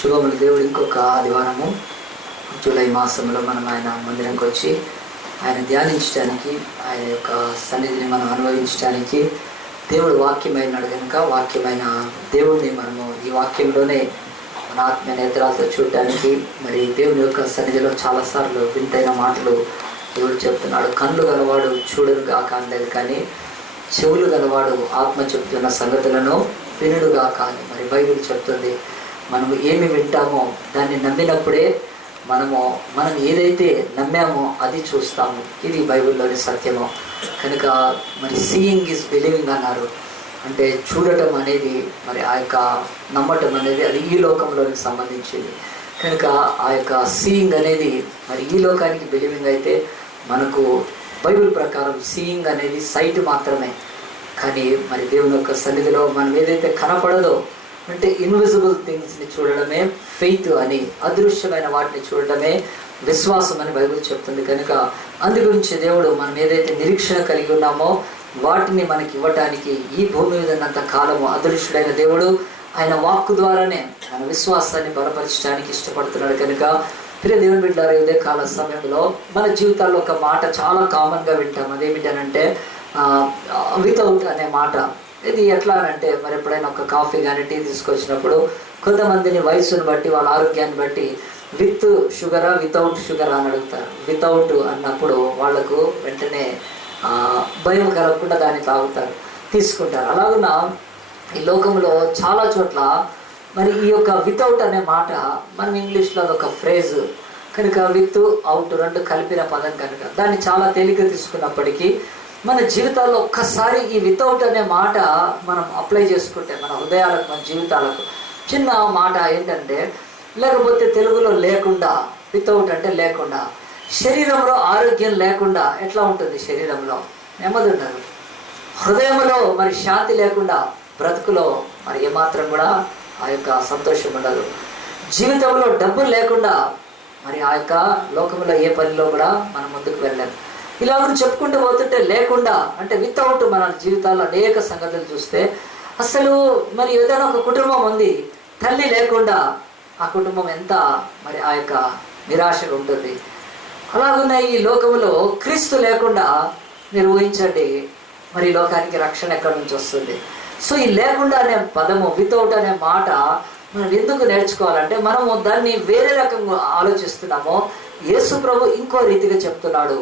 శుభములు. దేవుడు ఇంకొక ఆదివారము జూలై మాసంలో మనం ఆయన మందిరంకి వచ్చి ఆయన ధ్యానించడానికి, ఆయన యొక్క సన్నిధిని మనం అనుభవించడానికి దేవుడు వాక్యమైనాడు కనుక వాక్యమైన దేవుడిని మనము ఈ వాక్యంలోనే మన ఆత్మీయ నేత్రాలతో చూడడానికి, మరి దేవుని యొక్క సన్నిధిలో చాలాసార్లు వింతైన మాటలు దేవుడు చెప్తున్నాడు. కళ్ళు గలవాడు చూడరుగా కాలేదు కానీ చెవులు గలవాడు ఆత్మ చెప్తున్న సంగతులను వినుడుగా కానీ. మరి బైబిల్ చెప్తుంది, మనము ఏమి వింటామో దాన్ని నమ్మినప్పుడే మనం ఏదైతే నమ్మామో అది చూస్తాము. ఇది బైబిల్లోని సత్యము కనుక మరి సీయింగ్ ఈజ్ బిలీవింగ్ అన్నారు. అంటే చూడటం అనేది, మరి ఆ యొక్క నమ్మటం అనేది అది ఈ లోకంలోకి సంబంధించింది కనుక ఆ యొక్క సీయింగ్ అనేది మరి ఈ లోకానికి బిలీవింగ్ అయితే, మనకు బైబిల్ ప్రకారం సీయింగ్ అనేది సైట్ మాత్రమే. కానీ మరి దేవుని యొక్క సన్నిధిలో మనం ఏదైతే కనపడదో, అంటే ఇన్విజిబుల్ థింగ్స్ని చూడడమే ఫెయిత్ అని, అదృశ్యమైన వాటిని చూడడమే విశ్వాసం అని బైబిల్ చెప్తుంది. కనుక అందు గురించి దేవుడు మనం ఏదైతే నిరీక్షణ కలిగి ఉన్నామో వాటిని మనకి ఇవ్వటానికి ఈ భూమి మీద ఉన్నంత కాలము అదృశ్యుడైన దేవుడు ఆయన వాక్కు ద్వారానే మన విశ్వాసాన్ని బలపరచడానికి ఇష్టపడుతున్నాడు. కనుక ప్రియ దేవుని బిడ్డలారా, ఇదే కాల సమయంలో మన జీవితాల్లో ఒక మాట చాలా కామన్గా వింటాం. అదేమిటనంటే వితౌట్ అనే మాట. ఇది ఎట్లా అంటే, మరి ఎప్పుడైనా ఒక కాఫీ కానీ టీ తీసుకొచ్చినప్పుడు కొంతమందిని వయసును బట్టి వాళ్ళ ఆరోగ్యాన్ని బట్టి విత్ షుగరా వితౌట్ షుగరా అని అడుగుతారు. వితౌట్ అన్నప్పుడు వాళ్లకు వెంటనే భయం కలగకుండా దాన్ని తాగుతారు, తీసుకుంటారు. అలాగున ఈ లోకంలో చాలా చోట్ల మరి ఈ యొక్క వితౌట్ అనే మాట మనం ఇంగ్లీష్లో అదొక ఫ్రేజ్ కనుక, విత్ అవుట్ రెండు కలిపిన పదం కనుక దాన్ని చాలా తేలిక తీసుకున్నప్పటికీ మన జీవితాల్లో ఒక్కసారి ఈ వితౌట్ అనే మాట మనం అప్లై చేసుకుంటే మన హృదయాలకు, మన జీవితాలకు చిన్న మాట ఏంటంటే, లేకపోతే తెలుగులో లేకుండా, వితౌట్ అంటే లేకుండా. శరీరంలో ఆరోగ్యం లేకుండా ఎట్లా ఉంటుంది? శరీరంలో నెమ్మది ఉండదు. హృదయంలో మరి శాంతి లేకుండా బ్రతుకులో మరి ఏమాత్రం కూడా ఆ యొక్క సంతోషం ఉండదు. జీవితంలో డబ్బులు లేకుండా మరి ఆ యొక్క లోకంలో ఏ పనిలో కూడా మనం ముందుకు వెళ్ళలేము. ఇలా చెప్పుకుంటూ పోతుంటే లేకుండా అంటే వితౌట్ మన జీవితాల్లో అనేక సంగతులు చూస్తే, అసలు మరి ఏదైనా ఒక కుటుంబం ఉంది, తల్లి లేకుండా ఆ కుటుంబం ఎంత మరి ఆ యొక్క నిరాశగా ఉంటుంది. అలాగున్న ఈ లోకంలో క్రీస్తు లేకుండా మీరు ఊహించండి, మరి లోకానికి రక్షణ ఎక్కడి నుంచి వస్తుంది? సో ఈ లేకుండా అనే పదము, వితౌట్ అనే మాట మనం ఎందుకు నేర్చుకోవాలంటే, మనము దాన్ని వేరే రకంగా ఆలోచిస్తున్నామో. యేసు ప్రభు ఇంకో రీతిగా చెప్తున్నాడు.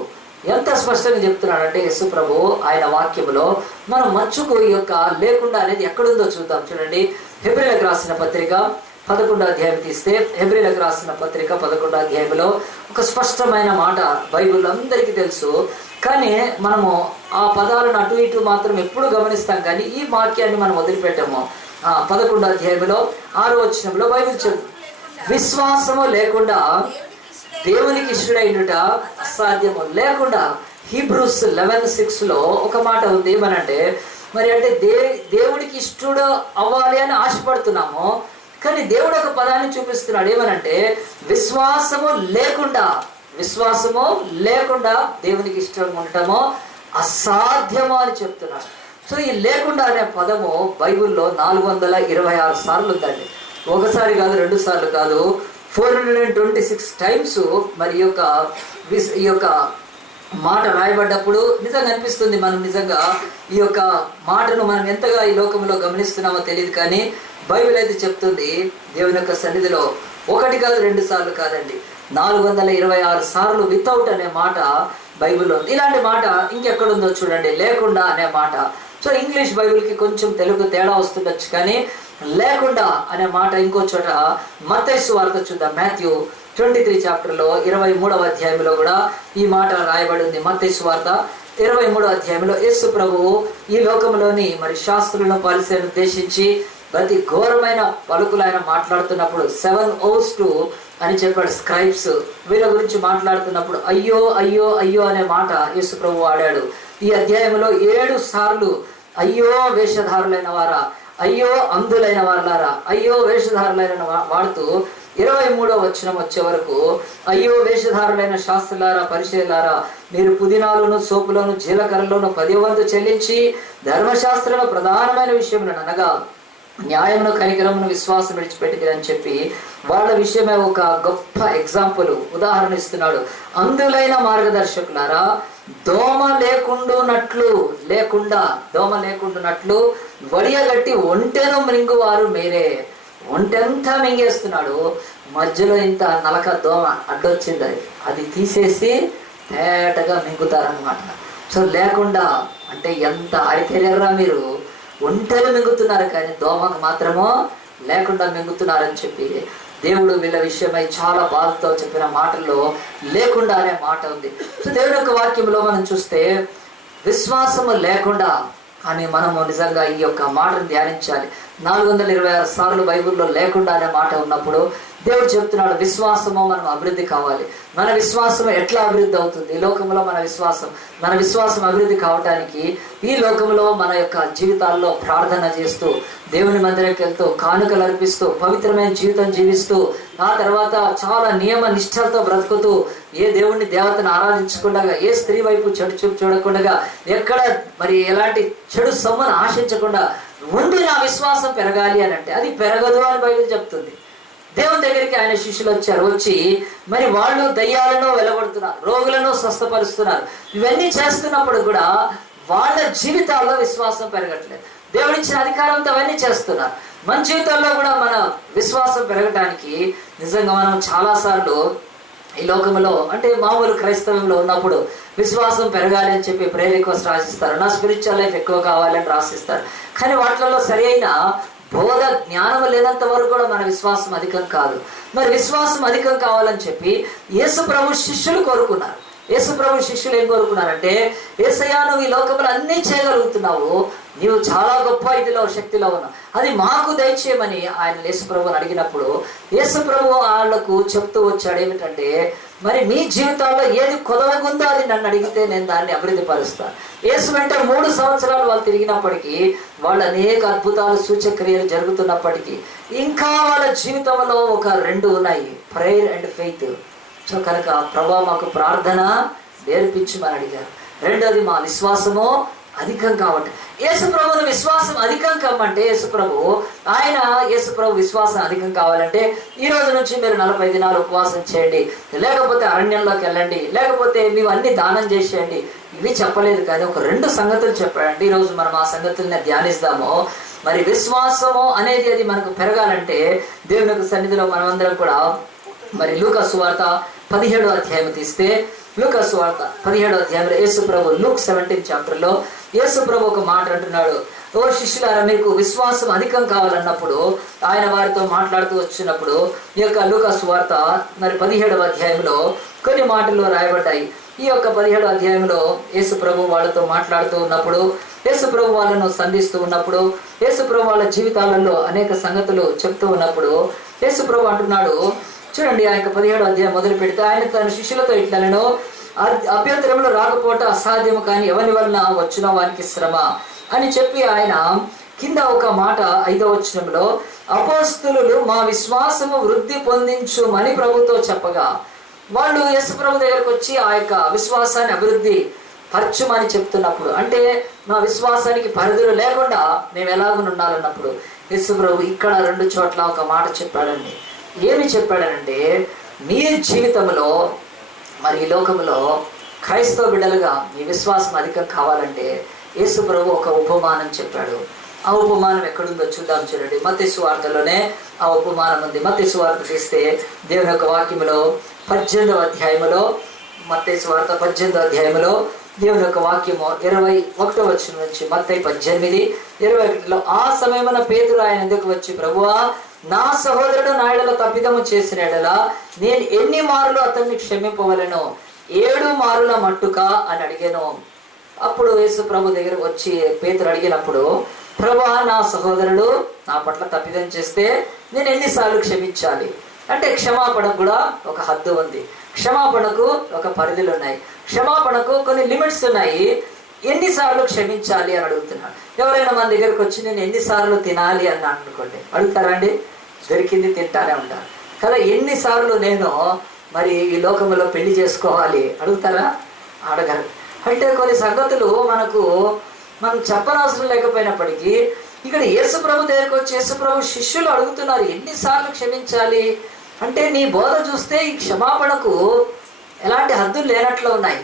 ఎంత స్పష్టంగా చెప్తున్నాడంటే యేసు ప్రభు ఆయన వాక్యంలో మనం మచ్చుకు ఈ యొక్క లేకుండా అనేది ఎక్కడుందో చూద్దాం. చూడండి, హెబ్రీయులకు రాసిన పత్రిక 11వ అధ్యాయం తీస్తే, హెబ్రీయులకు రాసిన పత్రిక 11వ అధ్యాయంలో ఒక స్పష్టమైన మాట బైబిల్లో అందరికీ తెలుసు. కానీ మనము ఆ పదాలను అటు ఇటు మాత్రం ఎప్పుడు గమనిస్తాం, కానీ ఈ వాక్యాన్ని మనం వదిలిపెట్టాము. 11వ అధ్యాయంలో 6వ వచనంలో బైబిల్ చెప్తుంది, విశ్వాసము లేకుండా దేవునికి ఇష్టడైనట అసాధ్యము. లేకుండా హీబ్రూస్ 11:6 ఒక మాట ఉంది. ఏమనంటే, మరి అంటే దేవుడికి ఇష్టడు అవ్వాలి అని ఆశపడుతున్నాము, కానీ దేవుడు ఒక పదాన్ని చూపిస్తున్నాడు. ఏమనంటే, విశ్వాసము లేకుండా దేవునికి ఇష్టం ఉండటము అసాధ్యము అని చెప్తున్నాడు. సో ఈ లేకుండా అనే పదము బైబిల్లో 426 సార్లు ఉందండి. ఒకసారి కాదు, 2 సార్లు కాదు, 426 టైమ్స్ మరి ఈ యొక్క మాట రాయబడ్డప్పుడు నిజంగా అనిపిస్తుంది, మనం నిజంగా ఈ యొక్క మాటను మనం ఎంతగా ఈ లోకంలో గమనిస్తున్నామో తెలియదు. కానీ బైబిల్ అయితే చెప్తుంది, దేవుని యొక్క సన్నిధిలో 1 కాదు 2 సార్లు కాదండి, 426 సార్లు వితౌట్ అనే మాట బైబిల్లో ఉంది. ఇలాంటి మాట ఇంకెక్కడుందో చూడండి, లేకుండా అనే మాట. సో ఇంగ్లీష్ బైబిల్కి కొంచెం తెలుగు తేడా వస్తుండొచ్చు, కానీ లేకుండా అనే మాట ఇంకో చోట మత్తయి సువార్త చూద్దాం. మాథ్యూ 23 చాప్టర్లో 23వ అధ్యాయంలో కూడా ఈ మాట రాయబడి ఉంది. మత్తయి సువార్త 23వ అధ్యాయంలో యేసు ప్రభువు ఈ లోకంలోని మరి శాస్త్రులను, పరిసయ్యులను ఉద్దేశించి ప్రతి ఘోరమైన పలుకులు ఆయన మాట్లాడుతున్నప్పుడు 7 O's అని చెప్పాడు. స్క్రైబ్స్ వీళ్ళ గురించి మాట్లాడుతున్నప్పుడు అయ్యో అయ్యో అయ్యో అనే మాట యేసు ప్రభు వాడాడు. ఈ అధ్యాయంలో 7 సార్లు అయ్యో వేషధారులైన వారా, అయ్యో అంధులైన వారులారా, అయ్యో వేషధారులైన వాడుతూ 23వ వచనం వచ్చే వరకు అయ్యో వేషధారులైన శాస్త్రులారా, పరిచయులారా, మీరు పుదీనాలను, సోపులను, జీలకర్రలోను 10వ వంతు చెల్లించి ధర్మశాస్త్రంలో ప్రధానమైన విషయములను అనగా న్యాయమును కనికరమును విశ్వాసం విడిచిపెట్టింది అని చెప్పి వాళ్ళ విషయమే ఒక గొప్ప ఎగ్జాంపుల్ ఉదాహరణ ఇస్తున్నాడు. అందులైన మార్గదర్శకులారా, దోమ లేకుండానట్లు వడియగట్టి ఒంటెను మింగువారు మీరే. ఒంటెంతా మింగేస్తున్నాడు, మధ్యలో ఇంత నలక దోమ అడ్డొచ్చింది, అది తీసేసి తేటగా మింగుతారనమాట. సో లేకుండా అంటే ఎంత ఆరితేరరా మీరు, ఒంటెలు మింగుతున్నారు కానీ దోమకు మాత్రమో లేకుండా మింగుతున్నారని చెప్పి దేవుడు వీళ్ళ విషయమై చాలా బాధతో చెప్పిన మాటల్లో లేకుండా అనే మాట ఉంది. సో దేవుని యొక్క వాక్యంలో మనం చూస్తే విశ్వాసము లేకుండా అని మనము నిజంగా ఈ యొక్క మాటను ధ్యానించాలి. 426 సార్లు బైబిల్లో లేకుండా అనే మాట ఉన్నప్పుడు దేవుడు చెప్తున్నాడు విశ్వాసము మనం అభివృద్ధి కావాలి. మన విశ్వాసం ఎట్లా అభివృద్ధి అవుతుంది? ఈ లోకంలో మన విశ్వాసం అభివృద్ధి కావటానికి ఈ లోకంలో మన యొక్క జీవితాల్లో ప్రార్థన చేస్తూ, దేవుని మందిరానికి వెళ్తూ, కానుకలు అర్పిస్తూ, పవిత్రమైన జీవితం జీవిస్తూ, ఆ తర్వాత చాలా నియమ నిష్ఠలతో బ్రతుకుతూ, ఏ దేవుణ్ణి దేవతను ఆరాధించకుండా, ఏ స్త్రీ వైపు చెడు చూపు చూడకుండా, ఎక్కడ మరి ఎలాంటి చెడు సొమ్మును ఆశించకుండా ఉండి నా విశ్వాసం పెరగాలి అని అంటే అది పెరగదు అని బైబిల్ చెప్తుంది. దేవుని దగ్గరికి ఆయన శిష్యులు వచ్చి మరి వాళ్ళు దయ్యాలను వెలగొడుతున్నారు, రోగులను స్వస్థపరుస్తున్నారు. ఇవన్నీ చేస్తున్నప్పుడు కూడా వాళ్ళ జీవితాల్లో విశ్వాసం పెరగట్లేదు. దేవుడిచ్చిన అధికారంతో అవన్నీ చేస్తున్నారు. మన జీవితంలో కూడా మన విశ్వాసం పెరగటానికి నిజంగా మనం చాలాసార్లు ఈ లోకంలో అంటే మామూలు క్రైస్తవంలో ఉన్నప్పుడు విశ్వాసం పెరగాలి అని చెప్పి ప్రేయర్ రిక్వెస్ట్ రాసిస్తారు, నా స్పిరిచువల్ లైఫ్ ఎక్కువ కావాలని రాసిస్తారు. కానీ వాటిలలో సరి అయిన బోధ జ్ఞానం లేనంత వరకు కూడా మన విశ్వాసం అధికం కాదు. మరి విశ్వాసం అధికం కావాలని చెప్పి యేసు ప్రభు శిష్యులు కోరుకున్నారు. యేసు ప్రభు శిష్యులు ఏం కోరుకున్నారంటే, యేసయ్యా నువ్వు ఈ లోకంలో అన్నీ చేయగలుగుతున్నావు, నీవు చాలా గొప్ప ఇదిలో శక్తిలో ఉన్నావు, అది మాకు దయచేయమని ఆయన యేసు ప్రభుని అడిగినప్పుడు యేసు ప్రభు వాళ్ళకు చెప్తూ వచ్చాడు ఏమిటంటే, మరి మీ జీవితాల్లో ఏది కొదవగుందో అది నన్ను అడిగితే నేను దాన్ని అభివృద్ధి పరుస్తాను. యేసు వెంట 3 సంవత్సరాలు వాళ్ళు తిరిగినప్పటికీ, వాళ్ళ అనేక అద్భుతాలు సూచక్రియలు జరుగుతున్నప్పటికీ ఇంకా వాళ్ళ జీవితంలో ఒక 2 ఉన్నాయి, ప్రేయర్ అండ్ ఫెయిత్. సో కనుక ప్రభా మాకు ప్రార్థన నేర్పించమని అడిగారు. రెండోది మా విశ్వాసము అధికం కాబట్టి యేసు ప్రభువుని విశ్వాసం అధికం కమ్మంటే యేసు ప్రభు విశ్వాసం అధికం కావాలంటే ఈ రోజు నుంచి మీరు 40 దినాలు ఉపవాసం చేయండి, లేకపోతే అరణ్యంలోకి వెళ్ళండి, లేకపోతే మీరు అన్ని దానం చేసేయండి. ఇవి చెప్పలేదు కానీ ఒక 2 సంగతులు చెప్పాడండి. ఈరోజు మనం ఆ సంగతుల్ని ధ్యానిస్తాము. మరి విశ్వాసము అనేది అది మనకు పెరగాలంటే దేవుని యొక్క సన్నిధిలో మనమందరం కూడా మరి లూకా సువార్త 17వ అధ్యాయం తీస్తే, లూకా సువార్త 17వ అధ్యాయంలో యేసు ప్రభు లూక్ 17 చాప్టర్లో యేసు ప్రభు ఒక మాట అంటున్నాడు, ఓ శిష్యులారా మీకు విశ్వాసం అధికం కావాలన్నప్పుడు ఆయన వారితో మాట్లాడుతూ వచ్చినప్పుడు ఈ యొక్క లూకా సువార్త మరి 17వ అధ్యాయంలో కొన్ని మాటలు రాయబడ్డాయి. ఈ యొక్క 17వ అధ్యాయంలో యేసు ప్రభు వాళ్ళతో మాట్లాడుతూ ఉన్నప్పుడు, యేసు ప్రభు వాళ్ళను సంధిస్తూ ఉన్నప్పుడు, యేసు ప్రభు వాళ్ళ జీవితాలలో అనేక సంగతులు చెప్తూ ఉన్నప్పుడు యేసు ప్రభు అంటున్నాడు, చూడండి ఆ యొక్క 17వ అధ్యాయం మొదలు పెడితే, ఆయన తన శిష్యులతో ఇట్లను అభ్యంతరంలో రాకపోవటం అసాధ్యము కానీ ఎవరి వలన వచ్చిన వానికి శ్రమ అని చెప్పి ఆయన కింద ఒక మాట 5వ వచనంలో అపోస్తలులు మా విశ్వాసము వృద్ధి పొందించుమని ప్రభుతో చెప్పగా, వాళ్ళు యేసు ప్రభు దగ్గరకు వచ్చి ఆ యొక్క విశ్వాసాన్ని అభివృద్ధి పరచుమని చెప్తున్నప్పుడు, అంటే మా విశ్వాసానికి పరిధులు లేకుండా మేము ఎలాగూ ఉండాలన్నప్పుడు యేసు ప్రభు ఇక్కడ 2 చోట్ల ఒక మాట చెప్పాడండి. ఏమి చెప్పాడనంటే, మీ జీవితంలో మరి ఈ లోకంలో క్రైస్తవ బిడ్డలుగా మీ విశ్వాసం అధికం కావాలంటే యేసు ప్రభు ఒక ఉపమానం చెప్పాడు. ఆ ఉపమానం ఎక్కడుందో చూద్దాం. చూడండి, మత్తయి సువార్తలోనే ఆ ఉపమానం ఉంది. మత్తయి సువార్త తీస్తే దేవుని యొక్క వాక్యములో 18వ అధ్యాయములో, మత్తయి సువార్త 18వ అధ్యాయములో దేవుని యొక్క వాక్యము 21వ వచనం నుంచి మత్తయి 18:21లో, ఆ సమయమున పేతురు ఆయన ఎందుకు వచ్చి, ప్రభువా నా సహోదరుడు నా యెడల తప్పిదము చేసిన యెడల నేను ఎన్ని మారులు అతన్ని క్షమింపవలెను? 7 మారుల మట్టుక అని అడిగాను. అప్పుడు యేసు ప్రభు దగ్గర వచ్చి పేతురు అడిగినప్పుడు, ప్రభువా నా సహోదరుడు నా పట్ల తప్పిదం చేస్తే నేను ఎన్నిసార్లు క్షమించాలి? అంటే క్షమాపణకు కూడా ఒక హద్దు ఉంది, క్షమాపణకు ఒక పరిధులు ఉన్నాయి, క్షమాపణకు కొన్ని లిమిట్స్ ఉన్నాయి. ఎన్నిసార్లు క్షమించాలి అని అడుగుతున్నాడు. ఎవరైనా మన దగ్గరకు వచ్చి నేను ఎన్నిసార్లు తినాలి అని అనుకోండి, అడుగుతారా అండి? దొరికింది తింటానే ఉంటారు కదా. ఎన్నిసార్లు నేను మరి ఈ లోకంలో పెళ్లి చేసుకోవాలి అడుగుతారా? అడగరు. అంటే కొన్ని సంగతులు మనం చెప్పనవసరం లేకపోయినప్పటికీ ఇక్కడ యేసు ప్రభు దగ్గరకు వచ్చి యేసు ప్రభు శిష్యులు అడుగుతున్నారు, ఎన్నిసార్లు క్షమించాలి అంటే, నీ బోధ చూస్తే ఈ క్షమాపణకు ఎలాంటి హద్దులు లేనట్లు ఉన్నాయి.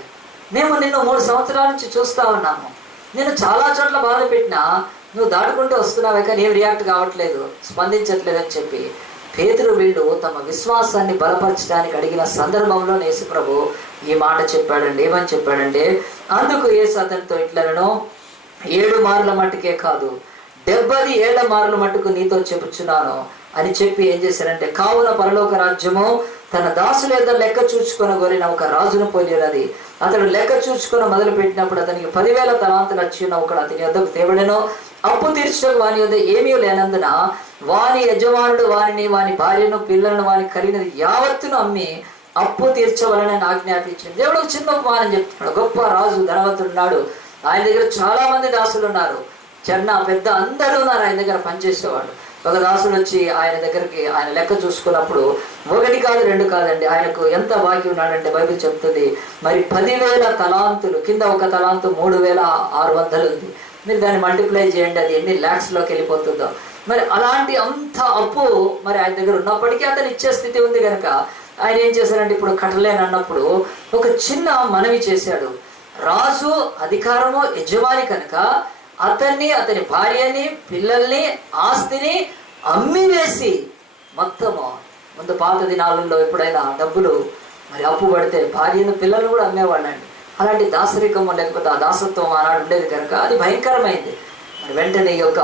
మేము నిన్ను 3 సంవత్సరాల నుంచి చూస్తూ ఉన్నాము, నేను చాలా చోట్ల బాధ పెట్టినా నువ్వు దాటుకుంటూ వస్తున్నావే కానీ ఏం రియాక్ట్ కావట్లేదు, స్పందించట్లేదు అని చెప్పి పేతురు వీళ్ళు తమ విశ్వాసాన్ని బలపరచడానికి అడిగిన సందర్భంలో యేసు ప్రభు ఈ మాట చెప్పాడండి. ఏమని చెప్పాడంటే, అందుకు యేసు అతనితో ఇట్లనను, 7 మార్ల మట్టుకే కాదు 77 మార్ల మట్టుకు నీతో చెప్పుచున్నాను అని చెప్పి ఏం చేశారంటే, కావున పరలోక రాజ్యము తన దాసుల యొద్ద లెక్క చూచుకొని కోరిన ఒక రాజును పోలినది. అతడు లెక్క చూచుకొని మొదలు పెట్టినప్పుడు అతనికి 10,000 తలాంతులు వచ్చి ఉన్న ఒకడు అతని యొద్దకు తేబడెను. అప్పు తీర్చడానికి వాని యొద్ద ఏమీ లేనందున వాని యజమానుడు వానిని, వాని భార్యను, పిల్లలను, వాని కలిగినది యావత్తును అమ్మి అప్పు తీర్చవలనని ఆజ్ఞాపించింది. దేవుడు ఒక చిన్న ఉపమానం చెప్తున్నాడు. గొప్ప రాజు ధనవంతుడున్నాడు, ఆయన దగ్గర చాలా మంది దాసులు ఉన్నారు, చిన్న పెద్ద అందరూ ఉన్నారు ఆయన దగ్గర పనిచేసేవాడు. ఒక దాసుడు వచ్చి ఆయన దగ్గరికి ఆయన లెక్క చూసుకున్నప్పుడు 1 కాదు 2 కాదండి, ఆయనకు ఎంత బాకీ ఉన్నాడంటే బైబిల్ చెప్తుంది మరి 10,000 తలాంతులు, కింద ఒక తలాంతు 3,600 ఉంది. మీరు దాన్ని మల్టిప్లై చేయండి, అది ఎన్ని ల్యాక్స్లోకి వెళ్ళిపోతుందో. మరి అలాంటి అంత అప్పు మరి ఆయన దగ్గర ఉన్నప్పటికీ అతను ఇచ్చే స్థితి ఉంది కనుక ఆయన ఏం చేశారంటే, ఇప్పుడు కట్టలేనన్నప్పుడు ఒక చిన్న మనవి చేశాడు. రాజు అధికారము యజమాని కనుక అతన్ని, అతని భార్యని, పిల్లల్ని, ఆస్తిని అమ్మివేసి మొత్తము, ముందు పాత దినాలలో ఎప్పుడైనా డబ్బులు మరి అప్పు పడితే భార్యను, పిల్లలను కూడా అమ్మేవాళ్ళండి. అలాంటి దాసరికము లేకపోతే ఆ దాసత్వం ఆనాడు ఉండేది కనుక అది భయంకరమైంది. మరి వెంటనే ఈ యొక్క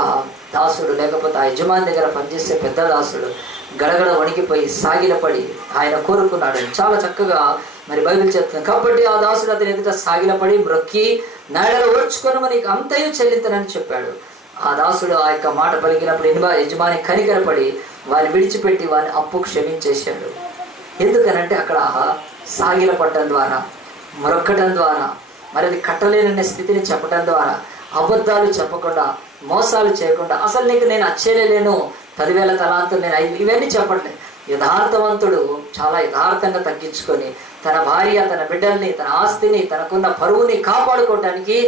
దాసుడు లేకపోతే ఆ యజమాని దగ్గర పనిచేసే పెద్ద దాసుడు గడగడ వణికిపోయి సాగిలపడి ఆయన కోరుకున్నాడు. చాలా చక్కగా మరి బైబిల్ చెప్తుంది. కాబట్టి ఆ దాసుడు అతని ఎదుట సాగిలపడి మ్రొక్కి నేడలో ఓర్చుకొని మనకి అంతయు చెల్లింతనని చెప్పాడు. ఆ దాసుడు ఆ యొక్క మాట పలికినప్పుడు యజమాని కనికరపడి వారిని విడిచిపెట్టి వారిని అప్పు క్షమించేశాడు. ఎందుకనంటే అక్కడ సాగిలపడటం ద్వారా, మొరక్కటం ద్వారా, మరి అది కట్టలేననే స్థితిని చెప్పడం ద్వారా, అబద్ధాలు చెప్పకుండా, మోసాలు చేయకుండా, అసలు నీకు నేను అచ్చేయలేను 10,000 తలాంతులు నేను 5 ఇవన్నీ చెప్పట్లేదు. యథార్థవంతుడు చాలా యథార్థంగా తగ్గించుకొని తన భార్య, తన బిడ్డల్ని, తన ఆస్తిని, తనకున్న పరువుని కాపాడుకోవటానికి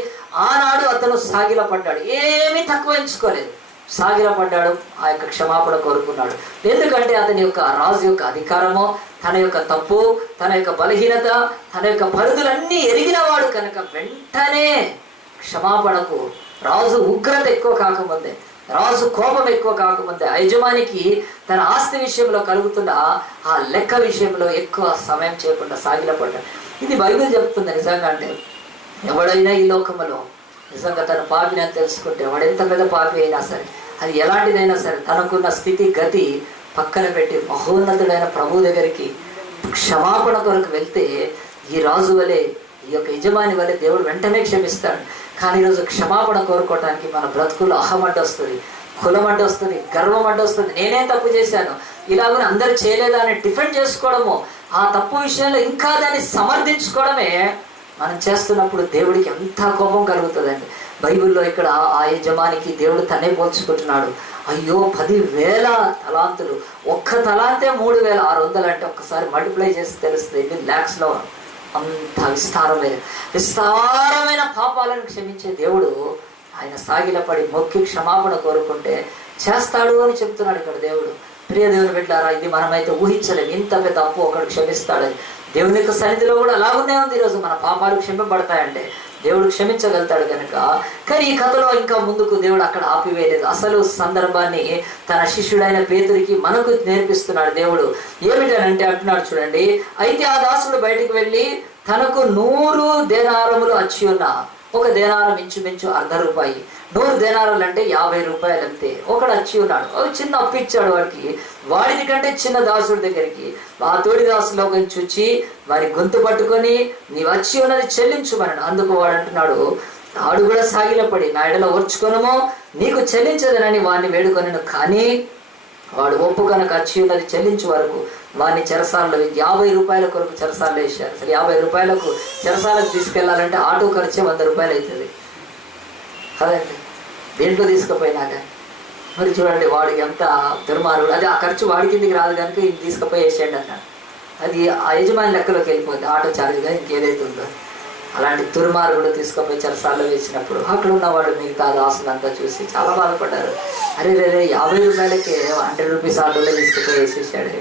ఆనాడు అతను సాగిలపడ్డాడు. ఏమీ తక్కువ ఎంచుకోలేదు, సాగిలపడ్డాడు. ఆ యొక్క క్షమాపణ కోరుకున్నాడు. ఎందుకంటే అతని యొక్క రాజు యొక్క అధికారము, తన యొక్క తప్పు, తన యొక్క బలహీనత, తన యొక్క పరిధులన్నీ ఎరిగినవాడు కనుక వెంటనే క్షమాపణకు, రాజు ఉగ్రత ఎక్కువ కాకముందే, రాజు కోపం ఎక్కువ కాకముందే, యజమానికి తన ఆస్తి విషయంలో కలుగుతున్న ఆ లెక్క విషయంలో ఎక్కువ సమయం చేయకుండా సాగిలపడ్డాడు. ఇది బైబిల్ చెప్తుంది. నిజంగా అంటే ఎవడైనా ఈ లోకములో నిజంగా తన పాపిని అని తెలుసుకుంటే, వాడెంత పెద్ద పాపి అయినా సరే, అది ఎలాంటిదైనా సరే, తనకున్న స్థితి గతి పక్కన పెట్టి మహోన్నతుడైన ప్రభు దగ్గరికి క్షమాపణ కొరకు వెళ్తే ఈ రాజు వలె, ఈ యొక్క యజమాని వలె దేవుడు వెంటనే క్షమిస్తాడు. కానీ ఈరోజు క్షమాపణ కోరుకోవటానికి మన బ్రతుకులు అహం అడ్డొస్తుంది, కులం అడ్డొస్తుంది, గర్వం అడ్డొస్తుంది. నేనే తప్పు చేశాను, ఇలాగని అందరు చేయలేదా అని డిఫెండ్ చేసుకోవడము, ఆ తప్పు విషయంలో ఇంకా దాన్ని సమర్థించుకోవడమే మనం చేస్తున్నప్పుడు దేవుడికి ఎంత కోపం కలుగుతుందండి. బైబిల్లో ఇక్కడ ఆ యజమానికి దేవుడు తనే పోల్చుకుంటున్నాడు. అయ్యో 10,000 తలాంతులు, ఒక్క తలాంతే 3,600 అంటే ఒక్కసారి మల్టిప్లై చేసి తెలుస్తుంది ఎన్ని ల్యాక్స్లో. అంత విస్తారమైన పాపాలను క్షమించే దేవుడు ఆయన సాగిలపడి మొక్కి క్షమాపణ కోరుకుంటే చేస్తాడు అని చెప్తున్నాడు ఇక్కడ దేవుడు. ప్రియ దేవుని బిడ్డలారా, ఇది మనమైతే ఊహించలేము, ఇంత పెద్ద అప్పు ఒకడు క్షమిస్తాడని. దేవుని యొక్క సన్నిధిలో కూడా అలాగునే ఉంది. ఈరోజు మన పాపాలు క్షమింపబడతాయంటే దేవుడు క్షమించగలుగుతాడు కనుక. కానీ ఈ కథలో ఇంకా ముందుకు దేవుడు అక్కడ ఆపివేయలేదు. అసలు సందర్భాన్ని తన శిష్యుడైన పేతురికి మనకు నేర్పిస్తున్నాడు దేవుడు. ఏమిటనంటే అంటున్నాడు చూడండి, అయితే ఆ దాసుడు బయటికి వెళ్ళి తనకు 100 దేనారములు అచ్చి ఉన్న, ఒక దేనారం ఇంచుమించు ₹1/2, 100 దేనారాలు అంటే ₹50 అంతే. ఒకడు వచ్చి ఉన్నాడు, ఒక చిన్న అప్పు ఇచ్చాడు వాడికి. వాడిది కంటే చిన్న దాసుడి దగ్గరికి ఆ తోడి దాసులో చూచి వారి గొంతు పట్టుకొని నీవు వచ్చి ఉన్నది చెల్లించుమన్నాడు. అందుకు వాడు అంటున్నాడు, ఆడు కూడా సాగిలపడి నా ఎడల ఓర్చుకొనము నీకు చెల్లించదనని వాడిని వేడుకొనను. కానీ వాడు ఒప్పు కనుక వచ్చి ఉన్నది చెల్లించు వరకు వాడిని చెరసాలలో ₹50 కొరకు చెరసాలలో వేశారు. సరే, ₹50 చెరసాలకు తీసుకెళ్లాలంటే ఆటో ఖర్చే ₹100 అవుతుంది కదండి, దేంట్లో తీసుకుపోయినాక. మరి చూడండి వాడికి ఎంత దుర్మార్గుడు. అది ఆ ఖర్చు వాడి కిందికి రాదు కనుక ఇది తీసుకుపోయి వేసేయండి అన్నాడు. అది ఆ యజమాని లెక్కలోకి వెళ్ళిపోద్ది, ఆటో ఛార్జ్ కానీ ఇంకేదైతే ఉందో. అలాంటి దుర్మార్గుడు తీసుకుపోయి చెరసాల్లో వేసినప్పుడు అక్కడ ఉన్న వాళ్ళు మిగతా దాసులంతా చూసి చాలా బాధపడ్డారు. అరే రే 50 రూపాయలకే 100 రూపీస్ ఆటోలో తీసుకుపోయి వేసేసాడు,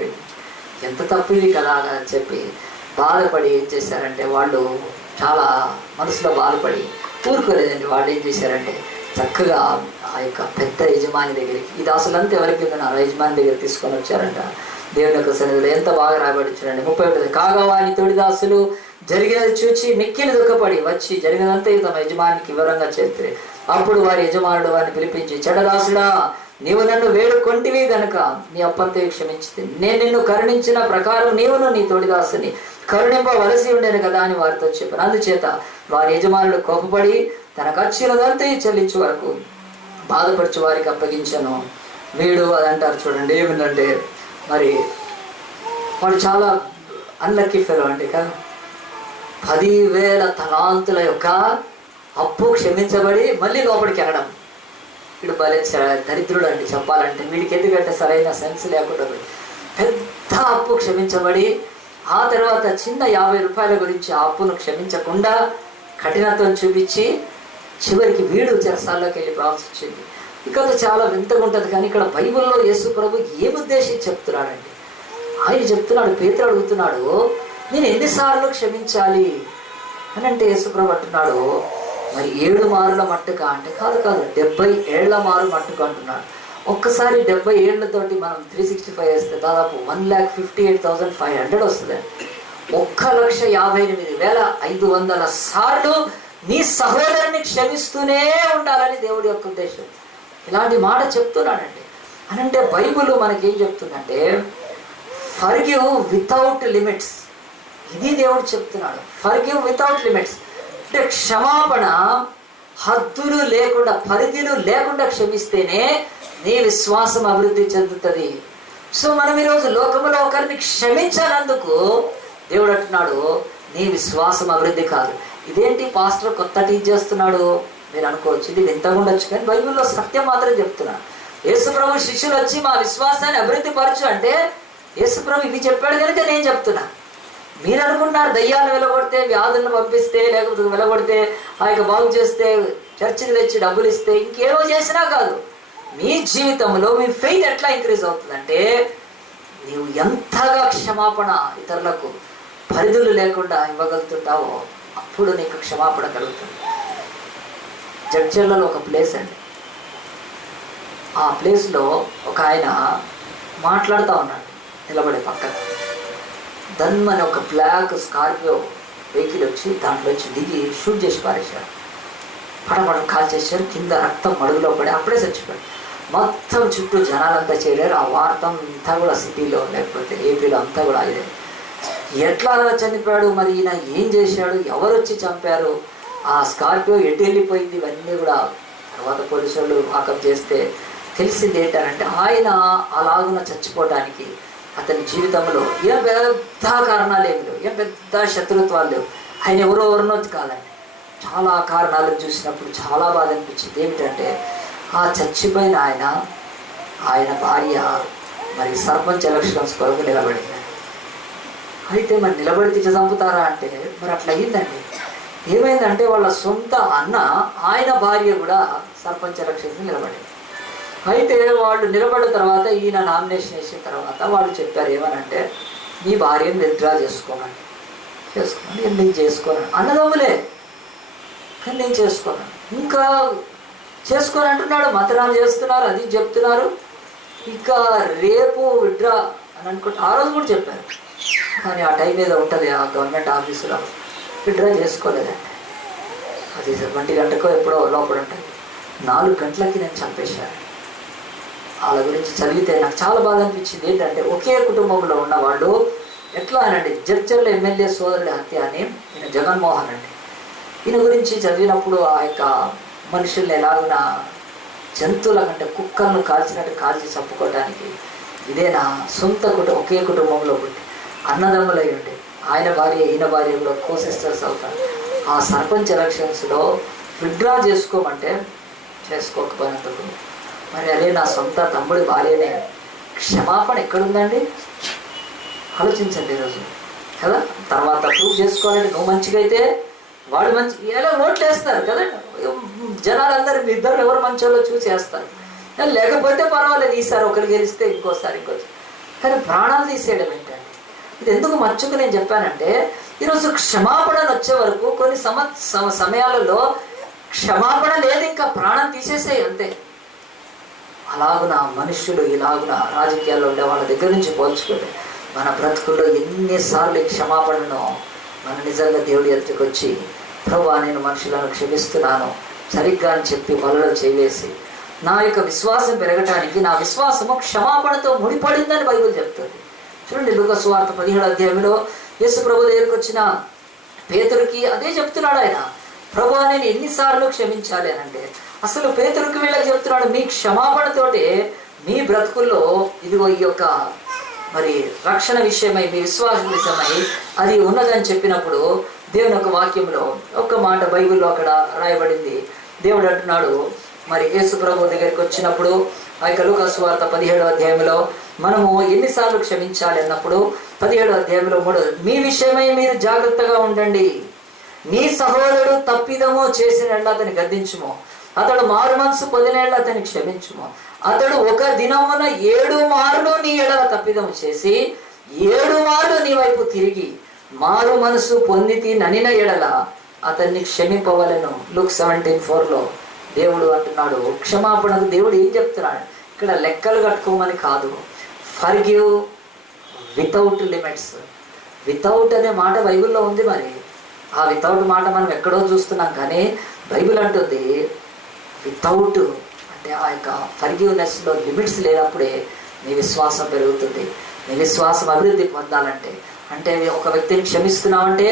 ఎంత తప్పు ఇది కదా అని చెప్పి బాధపడి ఏం చేశారంటే వాళ్ళు చాలా మనసులో బాధపడి ఊరుకోలేదండి. వాళ్ళు ఏం చేశారంటే చక్కగా ఆ యొక్క పెద్ద యజమాని దగ్గరికి, ఈ దాసులంతా ఎవరికి ఉన్నారు యజమాని దగ్గర తీసుకొని వచ్చారంట. దేవుని యొక్క సన్నిధిలో ఎంత బాగా రాబడిచ్చారండి. 31 కాగా వాని తోడి దాసులు జరిగినది చూచి మిక్కిలి దుఃఖపడి వచ్చి జరిగినంతా తమ యజమానికి వివరంగా చెప్పి అప్పుడు వారి యజమానుడు వారిని పిలిపించి, చెడ్డదాసుడా, నీవు నన్ను వేడుకొంటివి గనుక నీ అప్పంతయు క్షమించింది, నేను నిన్ను కరుణించిన ప్రకారం నీవును నీ తోడిదాసుని కరుణింపవలసి ఉండేను కదా అని వారితో చెప్పాను. అందుచేత వారి యజమానుడు కోపపడి తన ఖర్చులదంతా చెల్లించే వరకు బాధపరచు వారికి అప్పగించాను. వీడు అది అంటారు చూడండి, ఏమిటంటే మరి వాడు చాలా అన్లక్కీ ఫెలో అండి కదా. 10,000 తలాంతుల యొక్క అప్పు క్షమించబడి మళ్ళీ లోపలికి ఎక్కడం. వీడు భలే దరిద్రుడు అండి చెప్పాలంటే. వీడికి ఎందుకంటే సరైన సెన్స్ లేకుండా పెద్ద అప్పు క్షమించబడి ఆ తర్వాత చిన్న 50 రూపాయల గురించి ఆ అప్పును క్షమించకుండా కఠినత్వం చూపించి చివరికి వీడు చెరసాల్లోకి వెళ్ళి రావాల్సి వచ్చింది. ఇక చాలా వింతగా ఉంటుంది. కానీ ఇక్కడ బైబిల్లో యేసు ప్రభు ఏం ఉద్దేశించి చెప్తున్నాడండి? ఆయన చెప్తున్నాడు, పేతురు అడుగుతున్నాడు, నేను ఎన్నిసార్లు క్షమించాలి అని అంటే యేసు ప్రభు అంటున్నాడు, మరి 7 మారుల మట్టుగా అంటే కాదు 70 ఏళ్ల మారు మట్టుకు అంటున్నాడు. ఒక్కసారి 70 ఏళ్లతోటి మనం 365 వేస్తే దాదాపు 1,58,500 వస్తుంది. 1,58,500 సార్లు నీ సహోదరుని క్షమిస్తూనే ఉండాలని దేవుడి యొక్క ఉద్దేశం. ఇలాంటి మాట చెప్తున్నాడండి. అని అంటే బైబిల్ మనకేం చెప్తుందంటే ఫర్గివ్ వితౌట్ లిమిట్స్. ఇది దేవుడు చెప్తున్నాడు, ఫర్గివ్ వితౌట్ లిమిట్స్ అంటే క్షమాపణ హద్దులు లేకుండా పరిధులు లేకుండా క్షమిస్తేనే నీ విశ్వాసం అభివృద్ధి చెందుతుంది. సో మనం ఈరోజు లోకంలో ఒకరిని క్షమించాలందుకు దేవుడు అంటున్నాడు నీ విశ్వాసం అభివృద్ధి కాదు. ఇదేంటి పాస్టర్ కొత్త టీచ్ చేస్తున్నాడు మీరు అనుకోవచ్చు, ఇది వింతగా ఉండొచ్చు, కానీ బైబిల్లో సత్యం మాత్రం చెప్తున్నాడు. యేసుప్రభు శిష్యులు వచ్చి మా విశ్వాసాన్ని అభివృద్ధి పరచు అంటే యేసుప్రభు ఇవి చెప్పాడు కనుక నేను చెప్తున్నా. మీరు అనుకుంటున్నారు దయ్యాలు వెలగొడితే, వ్యాధులను పంపిస్తే, లేకపోతే వెలగొడితే, ఆ యొక్క బాగు చేస్తే, చర్చికి తెచ్చి డబ్బులు ఇస్తే, ఇంకేమో చేసినా కాదు. మీ జీవితంలో మీ ఫెయిత్ ఎట్లా ఇంక్రీజ్ అవుతుందంటే నీవు ఎంతగా క్షమాపణ ఇతరులకు పరిధులు లేకుండా ఇవ్వగలుగుతుంటావో అప్పుడు నీకు క్షమాపణ కలుగుతుంది. జడ్చర్లలో ఒక ప్లేస్ అండి, ఆ ప్లేస్లో ఒక ఆయన మాట్లాడుతూ ఉన్నాడు నిలబడే పక్కన. దన్మని ఒక బ్లాక్ స్కార్పియో వెహికల్ వచ్చి దాంట్లో వచ్చి దిగి షూట్ చేసి పారేశాడు. పడపడం కాల్ చేశారు, కింద రక్తం మడుగులో పడి అప్పుడే చచ్చిపోయాడు. మొత్తం చుట్టూ జనాలంతా చేరారు. ఆ వార్త అంతా కూడా సిటీలో లేకపోతే ఏపీలో అంతా కూడా అయ్యేది. ఎట్లా చనిపోయాడు, మరి ఈయన ఏం చేశాడు, ఎవరు వచ్చి చంపారు, ఆ స్కార్పియో ఎటు వెళ్ళిపోయింది, ఇవన్నీ కూడా తర్వాత పోలీసు వాళ్ళు వాకప్ చేస్తే తెలిసింది ఏంటంటే ఆయన అలాగున చచ్చిపోవడానికి అతని జీవితంలో ఏం పెద్ద కారణాలు ఏమి లేవు, ఏం పెద్ద శత్రుత్వాలు లేవు. ఆయన ఎవరినో కాదండి. చాలా కారణాలు చూసినప్పుడు చాలా బాధ అనిపించింది. ఏమిటంటే ఆ చచ్చిపోయిన ఆయన భార్య మరి సర్పంచ్ ఎలక్షన్స్ కొరకు నిలబడింది. అయితే మరి నిలబడితే చంపుతారా అంటే మరి అట్లా అయ్యిందండి. ఏమైందంటే వాళ్ళ సొంత అన్న ఆయన భార్య కూడా సర్పంచ్ ఎలక్షన్స్ నిలబడింది. అయితే వాళ్ళు నిలబడిన తర్వాత ఈయన నామినేషన్ వేసిన తర్వాత వాళ్ళు చెప్పారు ఏమనంటే మీ భార్యను విత్డ్రా చేసుకోమని. నేను చేసుకోను అన్నదమ్ములే, కానీ నేను చేసుకోను. ఇంకా చేసుకొని అంటున్నాడు, మతనాలు చేస్తున్నారు, అది చెప్తున్నారు. ఇంకా రేపు విత్డ్రా అని అనుకుంటే ఆ రోజు కూడా చెప్పారు, కానీ ఆ టైం ఏదో ఉంటుంది ఆ గవర్నమెంట్ ఆఫీసులో విత్డ్రా చేసుకోలేదండి. అది 1 గంటకో ఎప్పుడో లోపల ఉంటుంది. 4 గంటలకి నేను చంపేశాను. వాళ్ళ గురించి చదివితే నాకు చాలా బాధ అనిపించింది. ఏంటంటే ఒకే కుటుంబంలో ఉన్నవాళ్ళు ఎట్లా అనండి, జడ్చర్ల ఎమ్మెల్యే సోదరుడి హత్య అని ఈయన జగన్మోహన్ అండి. ఈయన గురించి చదివినప్పుడు ఆ యొక్క మనుషుల్ని ఎలాగున జంతువుల కంటే కుక్కలను కాల్చినట్టు కాల్చి చంపుకోవడానికి ఇదేనా సొంత ఒకే కుటుంబంలో పుట్టి అన్నదమ్ములై ఉంటే ఆయన భార్య ఈయన భార్య కూడా కో సిస్టర్స్ అవుతారు. ఆ సర్పంచ్ ఎలక్షన్స్లో విత్డ్రా చేసుకోమంటే చేసుకోకపోయినందుకు మరి అదే నా సొంత తమ్ముడి భార్యనే. క్షమాపణ ఎక్కడుందండి ఆలోచించండి ఈరోజు కదా. తర్వాత ప్రూవ్ చేసుకోవాలంటే నువ్వు మంచిగా అయితే వాడు మంచి ఎలా ఓట్లు వేస్తారు కదా, జనాలందరూ మీ ఇద్దరు ఎవరు మంచోళ్ళో చూసి వేస్తారు. లేకపోతే పర్వాలేదు, ఈసారి ఒకరు గెలిస్తే ఇంకోసారి ఇంకోసారి. కానీ ప్రాణాలు తీసేయడం ఏంటంటే, ఇది ఎందుకు మచ్చుకు నేను చెప్పానంటే, ఈరోజు క్షమాపణలు వచ్చే వరకు కొన్ని సమయాలలో క్షమాపణ లేదు, ఇంకా ప్రాణం తీసేసేయి అంతే. అలాగున మనుషులు ఇలాగున రాజకీయాల్లో ఉండే వాళ్ళ దగ్గర నుంచి పోల్చుకుంటే మన బ్రతుకుల్లో ఎన్నిసార్లు క్షమాపణను మన నిజంగా దేవుడి ఎదుటికి వచ్చి, ప్రభువా నేను మనుషులను క్షమిస్తున్నాను సరిగ్గా అని చెప్పి వలలో చేయవేసి నా యొక్క విశ్వాసం పెరగటానికి, నా విశ్వాసము క్షమాపణతో ముడిపడిందని బైబిల్ చెప్తుంది. చూడండి, లూకా సువార్త 17వ అధ్యాయంలో యేసు ప్రభు దగ్గరికి వచ్చిన పేతురుకి అదే చెప్తున్నాడు ఆయన. ప్రభువా నేను ఎన్నిసార్లు క్షమించాలి అని అంటే, అసలు పేతురుకి వీళ్ళకి చెప్తున్నాడు, మీ క్షమాపణతోటే మీ బ్రతుకుల్లో ఇదిగో ఈ యొక్క మరి రక్షణ విషయమై, మీ విశ్వాసం విషయమై అది ఉన్నదని చెప్పినప్పుడు దేవుని యొక్క వాక్యంలో ఒక మాట బైబిల్లో అక్కడ రాయబడింది. దేవుడు అంటున్నాడు, మరి యేసు ప్రభు దగ్గరికి వచ్చినప్పుడు ఆ యొక్క లూకా సువార్త 17వ అధ్యాయంలో మనము ఎన్నిసార్లు క్షమించాలి అన్నప్పుడు 17వ అధ్యాయంలో 3 మీ విషయమై మీరు జాగ్రత్తగా ఉండండి. నీ సహోదరుడు తప్పిదము చేసినట్ల అతని గద్దించుము, అతడు మారు మనసు పొందినట్ల అతని క్షమించుము. అతడు ఒక దినమున 7 మార్లు నీ ఎడల తప్పిదము చేసి 7 మార్లు నీ వైపు తిరిగి మారు మనసు పొందితి ననిన ఎడల అతన్ని క్షమింపవలెను. లూక్ 17:4లో దేవుడు అంటున్నాడు, క్షమాపణకు దేవుడు ఏం చెప్తున్నాడు ఇక్కడ, లెక్కలు కట్టుకోమని కాదు, ఫర్గివ్ వితౌట్ లిమిట్స్. వితౌట్ అనే మాట బైబిల్లో ఉంది. మరి ఆ వితౌట్ మాట మనం ఎక్కడో చూస్తున్నాం, కానీ బైబిల్ అంటుంది వితౌట్ అంటే ఆ యొక్క ఫర్గివ్నెస్లో లిమిట్స్ లేనప్పుడే నీ విశ్వాసం పెరుగుతుంది. నీ విశ్వాసం అభివృద్ధి పొందాలంటే, అంటే ఒక వ్యక్తిని క్షమిస్తున్నావంటే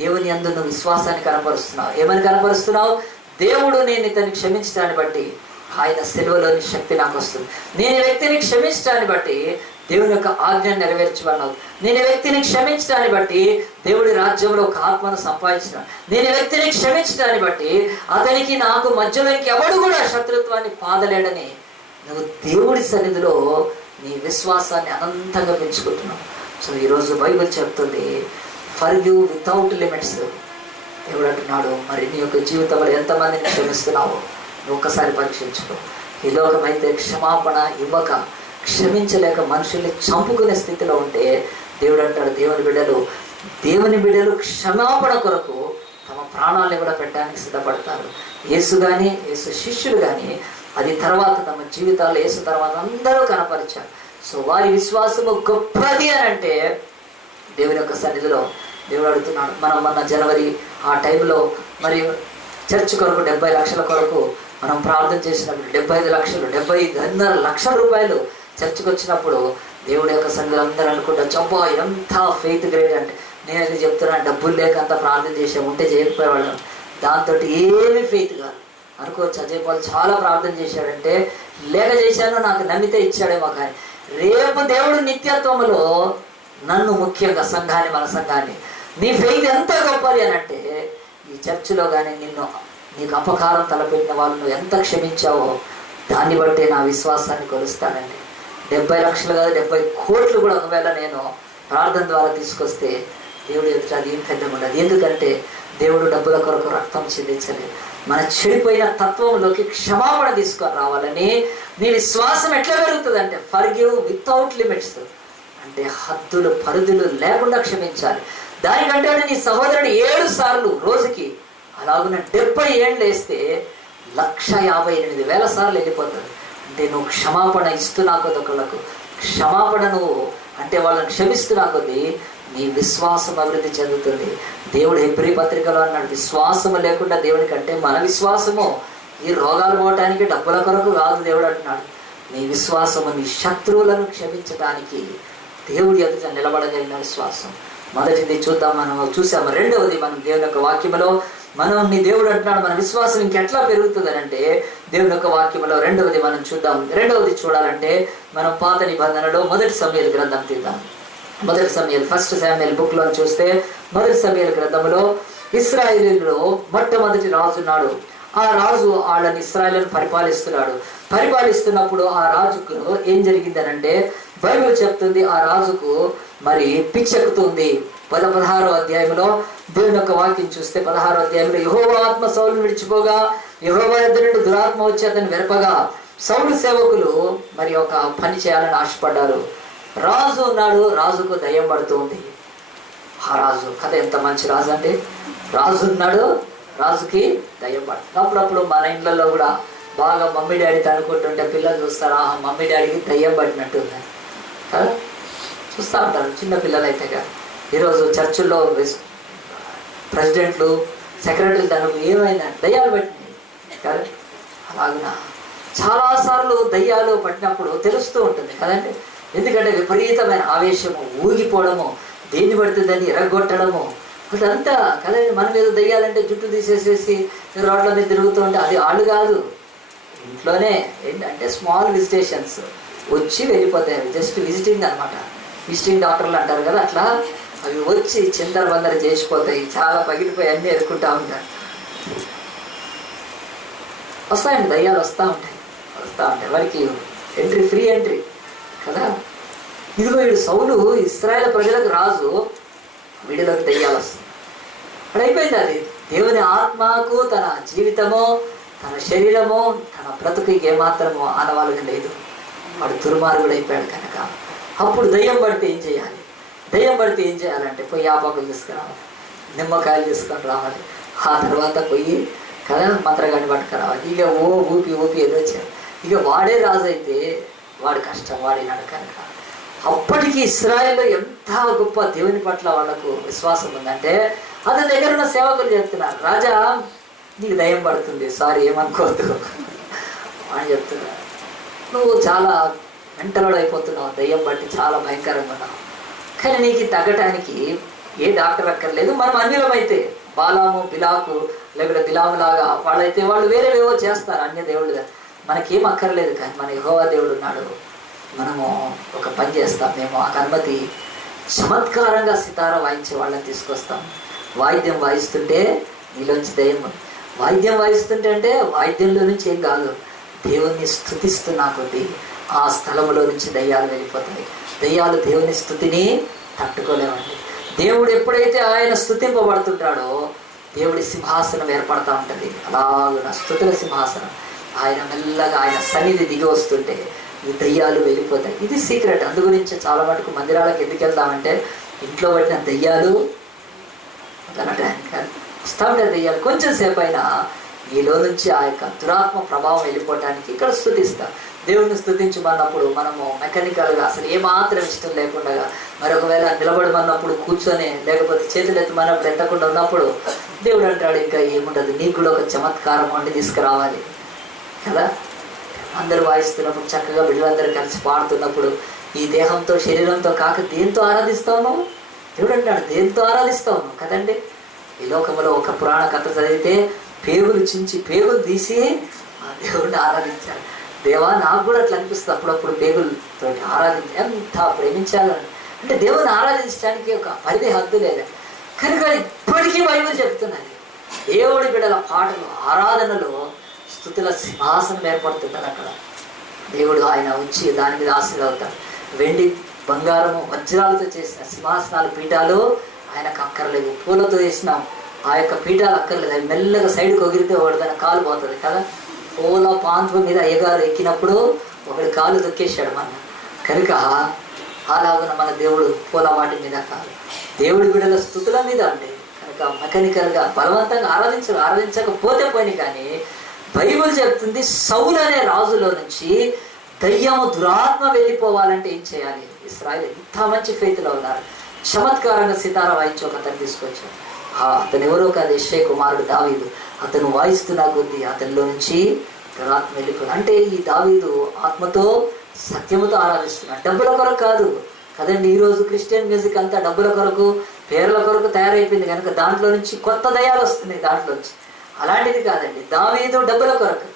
దేవుని యందు నువ్వు విశ్వాసాన్ని కనపరుస్తున్నావు. ఏమని కనపరుస్తున్నావు? దేవుడు నేను ఇతన్ని క్షమించడాన్ని బట్టి ఆయన సెలవులోని శక్తి నాకు వస్తుంది. నేను వ్యక్తిని క్షమించడాన్ని బట్టి దేవుని యొక్క ఆజ్ఞను నెరవేర్చమన్నావు. నేను వ్యక్తిని క్షమించడాన్ని బట్టి దేవుడి రాజ్యంలో ఒక ఆత్మను సంపాదించిన. నేను వ్యక్తిని క్షమించడాన్ని బట్టి అతనికి నాకు మధ్యలో ఇంకెవడు కూడా శత్రుత్వాన్ని పాదలేడని నువ్వు దేవుడి సన్నిధిలో నీ విశ్వాసాన్ని అనంతంగా పెంచుకుంటున్నావు. సో ఈరోజు బైబిల్ చెప్తుంది ఫర్గివ్ వితౌట్ లిమిట్స్. దేవుడు అంటున్నాడు, మరి నీ యొక్క జీవితంలో ఎంతమందిని క్షమిస్తున్నావో నువ్వు ఒక్కసారి పరీక్షించుకో. ఈ లోకమైతే క్షమాపణ ఇవ్వక, క్షమించలేక మనుషుల్ని చంపుకునే స్థితిలో ఉంటే దేవుడు అంటాడు, దేవుని బిడ్డలు క్షమాపణ కొరకు తమ ప్రాణాలను కూడా పెట్టడానికి సిద్ధపడతారు. యేసు కానీ యేసు శిష్యులు కానీ అది తర్వాత తమ జీవితాల్లో యేసు తర్వాత అందరూ కనపరిచారు. సో వారి విశ్వాసము గొప్పది అని అంటే దేవుని యొక్క సన్నిధిలో దేవుడు అడుగుతున్నాడు. మనం మొన్న జనవరి ఆ టైంలో మరి చర్చ్ కొరకు 70 లక్షల కొరకు మనం ప్రార్థన చేసినప్పుడు 75 లక్షలు 75.5 లక్షల రూపాయలు చర్చ్కి వచ్చినప్పుడు దేవుడి యొక్క సన్నిధిలో అందరూ అనుకుంటా, చబ్బా ఎంత ఫెయిత్ గ్రేట్ అంటే. నేను అది చెప్తున్నాను, డబ్బులు లేక అంత ప్రార్థన చేసాం, ఉంటే చేయకపోయేవాళ్ళం. దాంతో ఏమీ ఫెయిత్ కాదు అనుకోవచ్చు. అజయ్ పాల్ చాలా ప్రార్థన చేశాడంటే లేక చేశాను, నాకు నమ్మితే ఇచ్చాడేమో. కానీ రేపు దేవుడు నిత్యత్వంలో నన్ను, ముఖ్యంగా సంఘాన్ని, మన సంఘాన్ని, నీ ఫెయిత్ ఎంత గొప్పది అని అంటే ఈ చర్చిలో కానీ నీకు అపకారం తలపెట్టిన వాళ్ళు నువ్వు ఎంత క్షమించావో దాన్ని బట్టే నా విశ్వాసాన్ని కొలుస్తానండి. 70 లక్షలు కాదు, 70 కోట్లు కూడా ఒకవేళ నేను ప్రార్థన ద్వారా తీసుకొస్తే దేవుడు ఎదుట అది ఏం పెద్ద ఉండదు. ఎందుకంటే దేవుడు డబ్బుల కొరకు రక్తం చెల్లించలేదు. మన చెడిపోయిన తత్వంలోకి క్షమాపణ తీసుకొని రావాలని నీ విశ్వాసం ఎట్లా పెరుగుతుంది అంటే ఫర్గివ్ వితౌట్ లిమిట్స్. అంటే హద్దులు పరిధులు లేకుండా క్షమించాలి. దానికంటే నీ సహోదరుడు 7 సార్లు రోజుకి, అలాగున్న 70 ఏళ్ళు వేస్తే 158,000 సార్లు వెళ్ళిపోతుంది. అంటే నువ్వు క్షమాపణ ఇస్తున్నా కొద్ది ఒకళ్ళకు, క్షమాపణ నువ్వు అంటే వాళ్ళని క్షమిస్తున్నా కొద్దీ నీ విశ్వాసం అభివృద్ధి చెందుతుంది. దేవుడు హెబ్రీ పత్రికలో అన్నాడు, విశ్వాసము లేకుండా దేవునికి అంటే మన విశ్వాసము ఈ రోగాలు పోవటానికి డబ్బుల కొరకు కాదు. దేవుడు అంటున్నాడు, నీ విశ్వాసము నీ శత్రువులను క్షమించడానికి దేవుడి ఎదుట నిలబడగలిగిన విశ్వాసం. మొదటిది చూద్దాం, మనం చూసాము. రెండవది మనం దేవుని యొక్క వాక్యములో మనం నీ దేవుడు అంటున్నాడు మన విశ్వాసం ఇంకెట్లా పెరుగుతుంది అంటే దేవుని యొక్క వాక్యములో రెండవది మనం చూద్దాం. రెండవది చూడాలంటే మనం పాత నిబంధనలో 1 సమూయేలు గ్రంథం తీద్దాం. 1 సమూయేలు, 1 శామ్యూయల్ బుక్ లో చూస్తే 1 సమూయేలు గ్రంథంలో ఇశ్రాయేలులో మొట్టమొదటి రాజు ఉన్నాడు. ఆ రాజు వాళ్ళని ఇశ్రాయేలును పరిపాలిస్తున్నప్పుడు ఆ రాజుకు ఏం జరిగిందనంటే బైబిల్ చెప్తుంది, ఆ రాజుకు మరి పిచ్చెక్కుతుంది. 16వ అధ్యాయంలో దేవుని యొక్క వాక్యం చూస్తే 16వ అధ్యాయంలో యెహోవా ఆత్మ సౌలును విడిచిపోగా యెహోవా యొద్ద నుండి దురాత్మ వచ్చి అతను వెరపగా సౌలు సేవకులు మరి ఒక పని చేయాలని ఆశపడ్డారు. రాజు ఉన్నాడు, రాజుకు దయ్యం పడుతూ ఉంది. ఆ రాజు కథ ఎంత మంచి రాజు అంటే, రాజు ఉన్నాడు, రాజుకి దయ్యం పడుతుంది. అప్పుడప్పుడు మన ఇండ్లలో కూడా బాగా మమ్మీ డాడీ అనుకుంటుంటే పిల్లలు చూస్తారా, మమ్మీ డాడీకి దయ్యం పట్టినట్టుంది కదా, చూస్తూ ఉంటారు చిన్న పిల్లలు అయితే. ఈరోజు చర్చిల్లో ప్రెసిడెంట్లు, సెక్రటరీలు దానికి ఏమైనా దయ్యాలు పట్టినాయి కదా. అలాగున చాలాసార్లు దయ్యాలు పట్టినప్పుడు తెలుస్తూ ఉంటుంది కదండి. ఎందుకంటే విపరీతమైన ఆవేశము, ఊగిపోవడము, దేన్ని పడుతుందని ఎరగొట్టడము, అదంతా కదండి. మన మీద దయ్యాలంటే జుట్టు తీసేసేసి రోడ్ల మీద తిరుగుతూ ఉంటే అది ఆళ్ళు కాదు, ఇంట్లోనే ఏంటంటే స్మాల్ విజిటేషన్స్ వచ్చి వెళ్ళిపోతాయి. జస్ట్ విజిటింగ్ అనమాట, విజిటింగ్ డాక్టర్లు అంటారు కదా, అట్లా అవి వచ్చి చిందర బందర చేసిపోతాయి. చాలా పగిలిపోయి అన్నీ ఎదుర్కొంటూ ఉంటారు. వస్తాయండి దయ్యాలు, వస్తూ ఉంటాయి. వారికి ఎంట్రీ, ఫ్రీ ఎంట్రీ కదా. ఇదిగో వీడు సౌలు ఇశ్రాయేలు ప్రజలకు రాజు, వీడిలోకి దయ్యాలు వస్తుంది. అక్కడ అయిపోయింది. అది దేవుని ఆత్మకు తన జీవితము, తన శరీరము, తన బ్రతుకు ఏమాత్రము ఆనవాలుగా లేదు. వాడు దుర్మార్గుడు అయిపోయాడు కనుక అప్పుడు దయ్యం పడితే ఏం చేయాలి? దయ్యం పడితే ఏం చేయాలంటే పోయి ఆపాకులు తీసుకురావాలి, నిమ్మకాయలు తీసుకొని రావాలి, ఆ తర్వాత పోయి కదా మంత్రగాన్ని పట్టుకురావాలి. ఇక ఊపి ఏదో చేయాలి. ఇక వాడే రాజు అయితే వాడి కష్టం వాడినాడు కనుక. అప్పటికి ఇశ్రాయేల్లో ఎంత గొప్ప దేవుని పట్ల వాళ్ళకు విశ్వాసం ఉందంటే అతని దగ్గర ఉన్న సేవకులు చెప్తున్నారు, రాజా నీకు దయ్యం పడుతుంది, సారీ ఏమనుకోవద్దు అని చెప్తున్నారు. నువ్వు చాలా మెంటలోడ్ అయిపోతున్నావు, దయ్యం బట్టి చాలా భయంకరంగా ఉన్నావు. కానీ నీకు తగ్గటానికి ఏ డాక్టర్ అక్కర్లేదు. మనం అన్యులం అయితే బాలాము, బిలాకు లేకపోతే బిలాము లాగా వాళ్ళైతే వాళ్ళు వేరేవేవో చేస్తారు, అన్య దేవుళ్ళు. మనకేం అక్కర్లేదు. కానీ మన యెహోవా దేవుడు ఉన్నాడు, మనము ఒక పని చేస్తాం. మేము ఆ అనుమతి చమత్కారంగా సితార వాయించే వాళ్ళని తీసుకొస్తాం. వాయిద్యం వాయిస్తుంటే నీలోంచి దయ్యం, వాయిద్యం వాయిస్తుంటే అంటే వాయిద్యంలో నుంచి ఏం కాదు, దేవుణ్ణి స్తుతిస్తున్నా కొద్దీ ఆ స్థలంలో నుంచి దయ్యాలు వెళ్ళిపోతాయి. దయ్యాలు దేవుని స్తుతిని తట్టుకోలేవండి. దేవుడు ఎప్పుడైతే ఆయన స్తుతింపబడుతుంటాడో దేవుడి సింహాసనం ఏర్పడతా ఉంటుంది. అలాగున స్తుతుల సింహాసనం. ఆయన మెల్లగా ఆయన సన్నిధి దిగి వస్తుంటే ఈ దయ్యాలు వెళ్ళిపోతాయి. ఇది సీక్రెట్. అందు గురించి చాలా మటుకు మందిరాలకు ఎందుకు వెళ్తామంటే ఇంట్లో పట్టిన దయ్యాలు అనడానికి వస్తూ ఉంటాయి. దయ్యాలు కొంచెం సేపు అయినా మీలో నుంచి ఆ యొక్క దురాత్మ ప్రభావం వెళ్ళిపోవటానికి ఇక్కడ స్తుతిస్తాం. దేవుడిని స్తుతించమన్నప్పుడు మనము మెకానికల్గా అసలు ఏమాత్రం ఇష్టం లేకుండా, మరొకవేళ నిలబడమన్నప్పుడు కూర్చొని, లేకపోతే చేతులు ఎత్తమన్నప్పుడు ఎత్తకుండా ఉన్నప్పుడు దేవుడు అంటాడు ఇంకా ఏముండదు, నీకు కూడా ఒక చమత్కారం వండి తీసుకురావాలి కదా. అందరూ వాయిస్తున్నప్పుడు చక్కగా బిడ్డలందరూ కలిసి పాడుతున్నప్పుడు ఈ దేహంతో శరీరంతో కాక దేంతో ఆరాధిస్తావు? దేవుడు అంటాడు దేంతో ఆరాధిస్తావు కదండి. ఈ లోకంలో ఒక పురాణ కథ చదివితే పేగులు చించి పేగులు తీసి ఆ దేవుడిని ఆరాధించాడు. దేవా నాకు కూడా అట్లా అనిపిస్తుంది అప్పుడప్పుడు పేగులతో ఆరాధించి ఎంత ప్రేమించాలని. అంటే దేవుని ఆరాధించడానికి ఒక పరిధి, హద్దు లేదు కనుక ఇప్పటికీ బైబిల్ చెప్తున్నది. దేవుడి బిడ్డల పాటలు, ఆరాధనలో స్తుతుల సింహాసనం ఏర్పడుతుంటారు. అక్కడ దేవుడు ఆయన వచ్చి దాని మీద ఆశీర్వవుతాడు. వెండి, బంగారము, వజ్రాలతో చేసిన సింహాసనాలు, పీఠాలు ఆయనకు అక్కర్లేదు. పూలతో చేసినాం ఆ యొక్క పీఠాలు అక్కర్లేదు. అవి మెల్లగా సైడ్కి ఒగిరితే ఒకటి కాలు పోతుంది కదా. పూల పాన్పు మీద అయ్యగారు ఎక్కినప్పుడు ఒకటి కాలు తొక్కేశాడు మన. కనుక అలాగున మన దేవుడు పూల వాటి మీద కాదు, దేవుడి బిడ్డల స్తుతుల మీద అండి. కనుక మెకానికల్గా బలవంతంగా ఆరాధించకపోతే పోయి. కానీ బైబిల్ చెప్తుంది సౌలు అనే రాజులో నుంచి దయ్యము, దురాత్మ వెళ్ళిపోవాలంటే ఏం చేయాలి? ఇశ్రాయేలు ఇంత మంచి ఫెయిత్లో ఉన్నారు. చమత్కారంగా సితార వాయించి ఒక అతను తీసుకొచ్చాడు. అతను ఎవరో కాదు, యెషే కుమారుడు దావీదు. అతను వాయిస్తున్న కొద్దీ అతనిలో నుంచి దురాత్మ వెళ్ళిపోయింది. అంటే ఈ దావీదు ఆత్మతో సత్యముతో ఆరాధిస్తున్నాడు, డబ్బుల కొరకు కాదు కదండి. ఈరోజు క్రిస్టియన్ మ్యూజిక్ అంతా డబ్బుల కొరకు, పేర్ల కొరకు తయారైపోయింది కనుక దాంట్లో నుంచి కొత్త దయాలు వస్తున్నాయి దాంట్లోంచి. అలాంటిది కాదండి. దావీదు డబ్బుల కొరకు,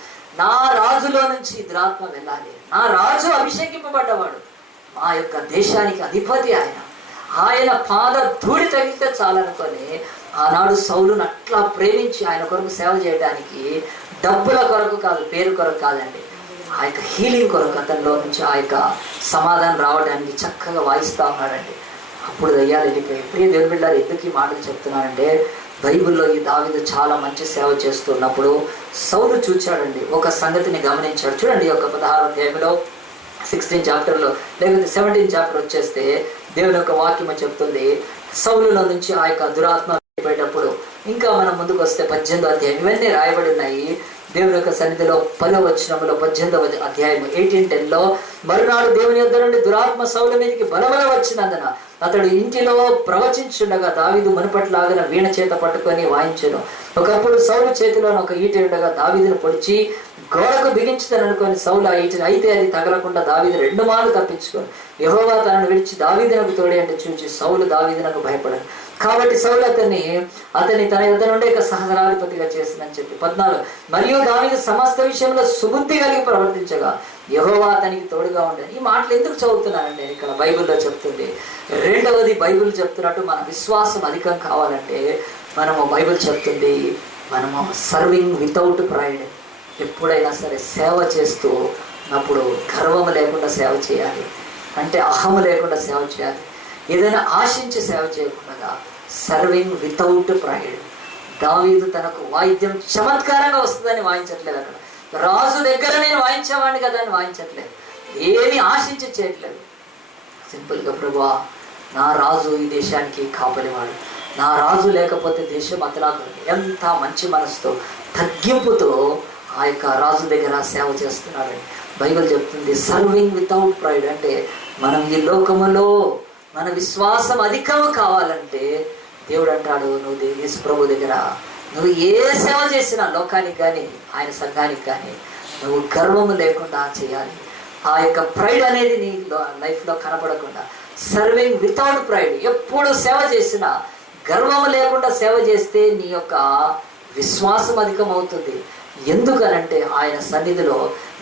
నా రాజులో నుంచి దురాత్మ వెళ్ళాలి, నా రాజు అభిషేకింపబడ్డవాడు, మా యొక్క దేశానికి అధిపతి ఆయన పాద ధూళి తగిలితే చాలనుకొని ఆనాడు సౌలును అట్లా ప్రేమించి ఆయన కొరకు సేవ చేయడానికి డబ్బుల కొరకు కాదు, పేరు కొరకు కాదండి, ఆ యొక్క హీలింగ్ కొరకు అతనిలో నుంచి ఆ యొక్క సమాధానం రావడానికి చక్కగా వాయిస్తూ ఉన్నాడండి. అప్పుడు దయ్యాలు వెళ్ళిపోయి. ప్రియ దేవుని బిడ్డలారా, ఎందుకు ఈ మాటలు చెప్తున్నానంటే, బైబిల్లో ఈ దావీదు చాలా మంచి సేవ చేస్తున్నప్పుడు సౌలు చూచాడండి, ఒక సంగతిని గమనించాడు. చూడండి, ఒక 16వ అధ్యాయంలో 16 చాప్టర్లో లేకపోతే 17 చాప్టర్ వచ్చేస్తే దేవుని యొక్క వాక్యం చెప్తుంది, సౌలులో నుంచి ఆ యొక్క దురాత్మ వెళ్ళిపోయేటప్పుడు. ఇంకా మనం ముందుకు వస్తే 18వ అధ్యాయం, ఇవన్నీ రాయబడి ఉన్నాయి దేవుని యొక్క సన్నిధిలో. 10వ వచనంలో 18వ అధ్యాయం 18:10లో, మరునాడు దేవుని యొద్ద నుండి దురాత్మ సౌలు మీదకి బలబల వచ్చినందున అతడు ఇంటిలో ప్రవచించుండగా దావీదు మునుపట్లాగిన వీణ చేత పట్టుకొని వాయించెను. ఒకప్పుడు సౌలు చేతిలో ఒక ఈట ఉండగా దావీదును పొడిచి గోడకు బిగించుతాను అనుకొని సౌలు ఆ ఈటను, అయితే అది తగలకుండా దావీదు 2 మార్లు తప్పించుకొని యెహోవా తనను విడిచి దావీదునకు తోడే అంటే చూచి సౌలు దావీదునకు భయపడను. కాబట్టి సౌలు అతని తన యొద్ద నుండి సహస్రాధిపతిగా చేసిందని చెప్పి 14, మరియు దావీదు సమస్త విషయంలో సుబుద్ధి కలిగి ప్రవర్తించగా యెహోవా అతనికి తోడుగా ఉండేది. ఈ మాటలు ఎందుకు చదువుతున్నానంటే, ఇక్కడ బైబిల్లో చెప్తుంది. రెండవది, బైబిల్ చెప్తున్నట్టు మన విశ్వాసం అధికం కావాలంటే మనము, బైబిల్ చెప్తుంది, మనము సర్వింగ్ వితౌట్ ప్రైడ్. ఎప్పుడైనా సరే సేవ చేస్తూ ఉన్నప్పుడు గర్వం లేకుండా సేవ చేయాలి, అంటే అహము లేకుండా సేవ చేయాలి, ఏదైనా ఆశించి సేవ చేయకుండా సర్వింగ్ వితౌట్ ప్రైడ్. దావీదు తనకు వాయిద్యం చమత్కారంగా వస్తుందని వాయించట్లేదు, అక్కడ రాజు దగ్గర నేను వాయించేవాడిని కదా అని వాయించట్లేదు, ఏమి ఆశించి చేయట్లేదు. సింపుల్గా, ప్రభువా నా రాజు ఈ దేశానికి కాపలివాడు, నా రాజు లేకపోతే దేశం అతలాగా. ఎంత మంచి మనసుతో తగ్గింపుతో ఆ యొక్క రాజు దగ్గర సేవ చేస్తున్నాడని బైబిల్ చెప్తుంది. సర్వింగ్ వితౌట్ ప్రైడ్ అంటే మనం ఈ లోకములో మన విశ్వాసం అధికం కావాలంటే దేవుడు అంటాడు, నువ్వు యేసు ప్రభు దగ్గర నువ్వు ఏ సేవ చేసినా లోకానికి కానీ ఆయన సంఘానికి కానీ నువ్వు గర్వము లేకుండా చేయాలి. ఆ యొక్క ప్రైడ్ అనేది నీ లైఫ్లో కనపడకుండా, సర్వింగ్ వితౌట్ ప్రైడ్. ఎప్పుడు సేవ చేసినా గర్వము లేకుండా సేవ చేస్తే నీ యొక్క విశ్వాసం అధికం అవుతుంది. ఎందుకనంటే ఆయన సన్నిధిలో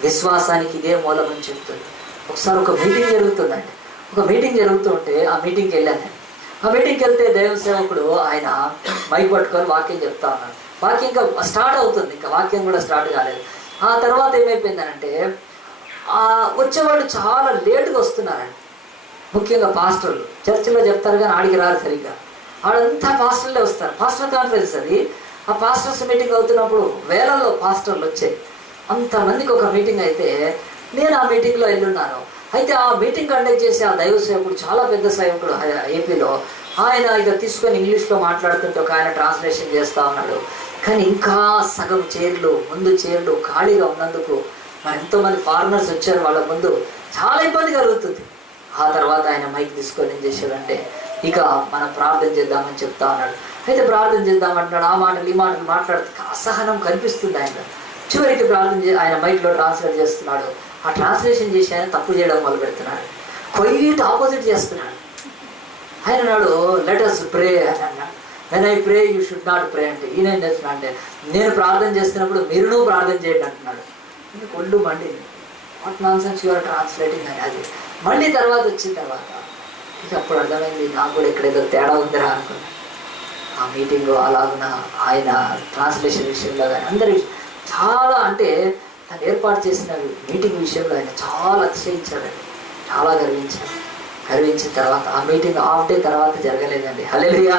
విశ్వాసానికి ఇదే మూలమని చెప్తుంది. ఒకసారి ఒక మీటింగ్ జరుగుతుందండి, ఒక మీటింగ్ జరుగుతుంటే ఆ మీటింగ్కి వెళ్ళాను. ఆ మీటింగ్కి వెళ్తే దైవ సేవకుడు ఆయన మైక్ పట్టుకొని వాక్యం చెప్తా ఉన్నాడు. వాక్యం ఇంకా స్టార్ట్ అవుతుంది, ఇంకా వాక్యం కూడా స్టార్ట్ కాలేదు. ఆ తర్వాత ఏమైపోయిందనంటే, వచ్చేవాళ్ళు చాలా లేటుగా వస్తున్నారండి. ముఖ్యంగా పాస్టర్లు చర్చిలో చెప్తారు కానీ ఆడికి రారు సరిగ్గా. వాళ్ళంతా పాస్టర్లే వస్తారు. పాస్టర్ కాన్ఫరెన్స్ అది. ఆ పాస్టర్స్ మీటింగ్ అవుతున్నప్పుడు వేలలో పాస్టర్లు వచ్చాయి. అంతమందికి ఒక మీటింగ్ అయితే నేను ఆ మీటింగ్లో వెళ్ళున్నాను. అయితే ఆ మీటింగ్ కండక్ట్ చేసి ఆ దైవ సేవకుడు, చాలా పెద్ద సేవకుడు ఏపీలో, ఆయన ఇక తీసుకొని ఇంగ్లీష్లో మాట్లాడుతుంటే ఒక ఆయన ట్రాన్స్లేషన్ చేస్తూ ఉన్నాడు. కానీ ఇంకా సగం చైర్లు, ముందు చైర్లు ఖాళీగా ఉన్నందుకు మరి ఎంతోమంది ఫారినర్స్ వచ్చారు, వాళ్ళ ముందు చాలా ఇబ్బంది కలుగుతుంది. ఆ తర్వాత ఆయన మైక్ తీసుకొని ఏం చేశాడంటే, ఇక మనం ప్రార్థన చేద్దామని చెప్తా ఉన్నాడు. అయితే ప్రార్థన చేద్దామంటున్నాడు. ఆ మాటలు ఈ మాటలు మాట్లాడుతూ అసహనం కనిపిస్తుంది ఆయన. చివరికి ఆయన మైక్లో ట్రాన్స్లేట్ చేస్తున్నాడు. ఆ ట్రాన్స్లేషన్ చేసి ఆయన తప్పు చేయడం మొదలు పెడుతున్నాడు, క్వైట్ ఆపోజిట్ చేస్తున్నాడు. ఆయన అన్నాడు, లెట్ us ప్రే అని అన్నాడు. When I pray you should not ప్రే అంటే ఈయన ఏం చేస్తున్నా అంటే, నేను ప్రార్థన చేస్తున్నప్పుడు మీరు ప్రార్థన చేయండి అంటున్నాడు. ఒళ్ళు మండి, what nonsense your translating అని. అది మళ్ళీ తర్వాత వచ్చిన తర్వాత ఇక అప్పుడు అర్థమైంది, నాకు కూడా ఇక్కడ ఏదో తేడా ఉందిరా అనుకున్నాను. ఆ మీటింగ్ అలాగున ఆయన ట్రాన్స్లేషన్ విషయంలో కానీ అందరి చాలా, అంటే తను ఏర్పాటు చేసిన మీటింగ్ విషయంలో ఆయన చాలా అతిశయించాడండి, చాలా గర్వించిన తర్వాత ఆ మీటింగ్ హాఫ్ డే తర్వాత జరగలేదండి. హల్లెలూయా.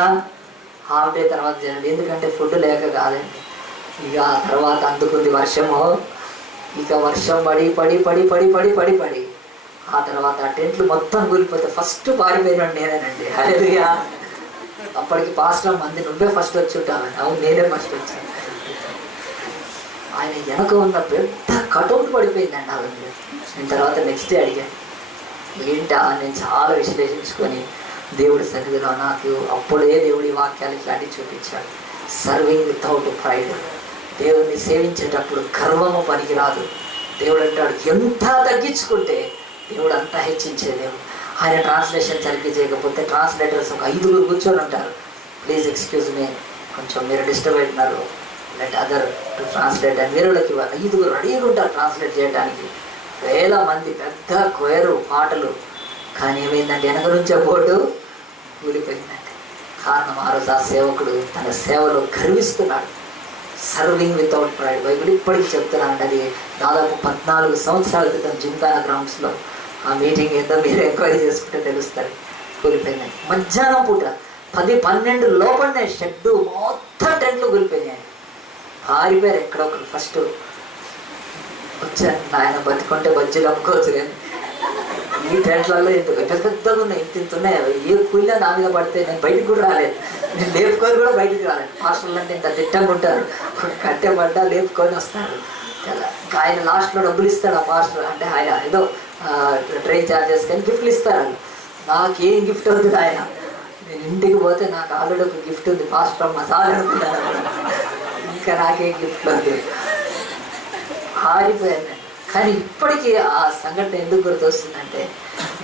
హాఫ్ డే తర్వాత జరగలేదు, ఎందుకంటే ఫుడ్ లేక కాదండి. ఇక ఆ తర్వాత అందుకుంది వర్షము. ఇక వర్షం పడి పడి పడి పడి పడి పడి పడి ఆ తర్వాత ఆ టెంట్లు మొత్తం కూలిపోతే ఫస్ట్ పారిపోయినాడు నేనేనండి. హల్లెలూయా. అప్పటికి పాస్టర్ మంది, నువ్వే ఫస్ట్ వచ్చి ఉంటానండి. అవును, నేనే ఫస్ట్ వచ్చాను. ఆయన వెనక ఉన్న పెద్ద కటౌట్ పడిపోయిందండి ఆ రోజు. నేను తర్వాత నెక్స్ట్ డే అడిగాను, ఏంటా? నేను చాలా విశ్లేషించుకొని దేవుడి సన్నిధిలో నాకు అప్పుడే దేవుడి వాక్యాలు ఇట్లాంటివి చూపించాడు. Serving without pride. దేవుడిని సేవించేటప్పుడు గర్వము పనికిరాదు. దేవుడు అంటాడు, ఎంత తగ్గించుకుంటే దేవుడు అంతా హెచ్చించే దేవుడు. ఆయన ట్రాన్స్లేషన్ సరిగ్గా చేయకపోతే ట్రాన్స్లేటర్స్ ఒక 5 కూర్చొని ఉంటారు. ప్లీజ్ ఎక్స్క్యూజ్ మీ, కొంచెం మీరు డిస్టర్బ్ అవుతున్నారు, లెట్ అదర్ టు ట్రాన్స్లేట్ అని వీరులకి 5 రెడీగా ఉంటారు ట్రాన్స్లేట్ చేయడానికి. వేల మంది, పెద్ద కోయరు పాటలు. కానీ ఏమైందంటే వెనక నుంచే బోర్డు కూలిపోయిందండి. కారణం ఆ రోజు ఆ సేవకుడు తన సేవలో గర్విస్తున్నాడు. Serving without pride. బైబిల్ ఇప్పటికీ చెప్తున్నానండి. అది దాదాపు 14 సంవత్సరాల క్రితం జింతానా గ్రౌండ్స్లో ఆ మీటింగ్ ఏందో మీరు ఎంక్వైరీ చేసుకుంటే తెలుస్తుంది. కూలిపోయినాయి. మధ్యాహ్నం పూట 10-12 లోపలనే షెడ్డు మొత్తం టెంట్లు కూలిపోయినాయి. పారిపోయారు ఎక్కడో ఒకరు. ఫస్ట్ వచ్చాను, ఆయన బతికుంటే బజ్జీలు అమ్ముకోవచ్చు కానీ ఈ టెంట్లలో ఇంత పెద్దగా ఉన్నాయి, ఇంత ఉన్నాయి. ఏ కూలినా నా మీద పడితే నేను బయటకు కూడా రాలేదు, నేను లేపుకొని కూడా బయటికి రాలేదు. మాస్టర్లు అంటే ఇంత దిట్టంగా ఉంటారు, కట్టే పడ్డా లేపుకొని వస్తారు. ఇంకా ఆయన లాస్ట్లో డబ్బులు ఇస్తాడు ఆ మాస్టర్. అంటే ఆయన ఏదో ట్రైన్ ఛార్జెస్ కానీ గిఫ్ట్లు ఇస్తారు. నాకేం గిఫ్ట్ అవుతుంది ఆయన, నేను ఇంటికి పోతే నాకు ఆల్రెడీ ఒక గిఫ్ట్ ఉంది, మాస్టర్ మసాలా అనుకుంటాను, ఇంకా నాకేం గిఫ్ట్ అవుతుంది. ఆరిపోయాను. కానీ ఇప్పటికీ ఆ సంఘటన ఎందుకు గుర్తొస్తుందంటే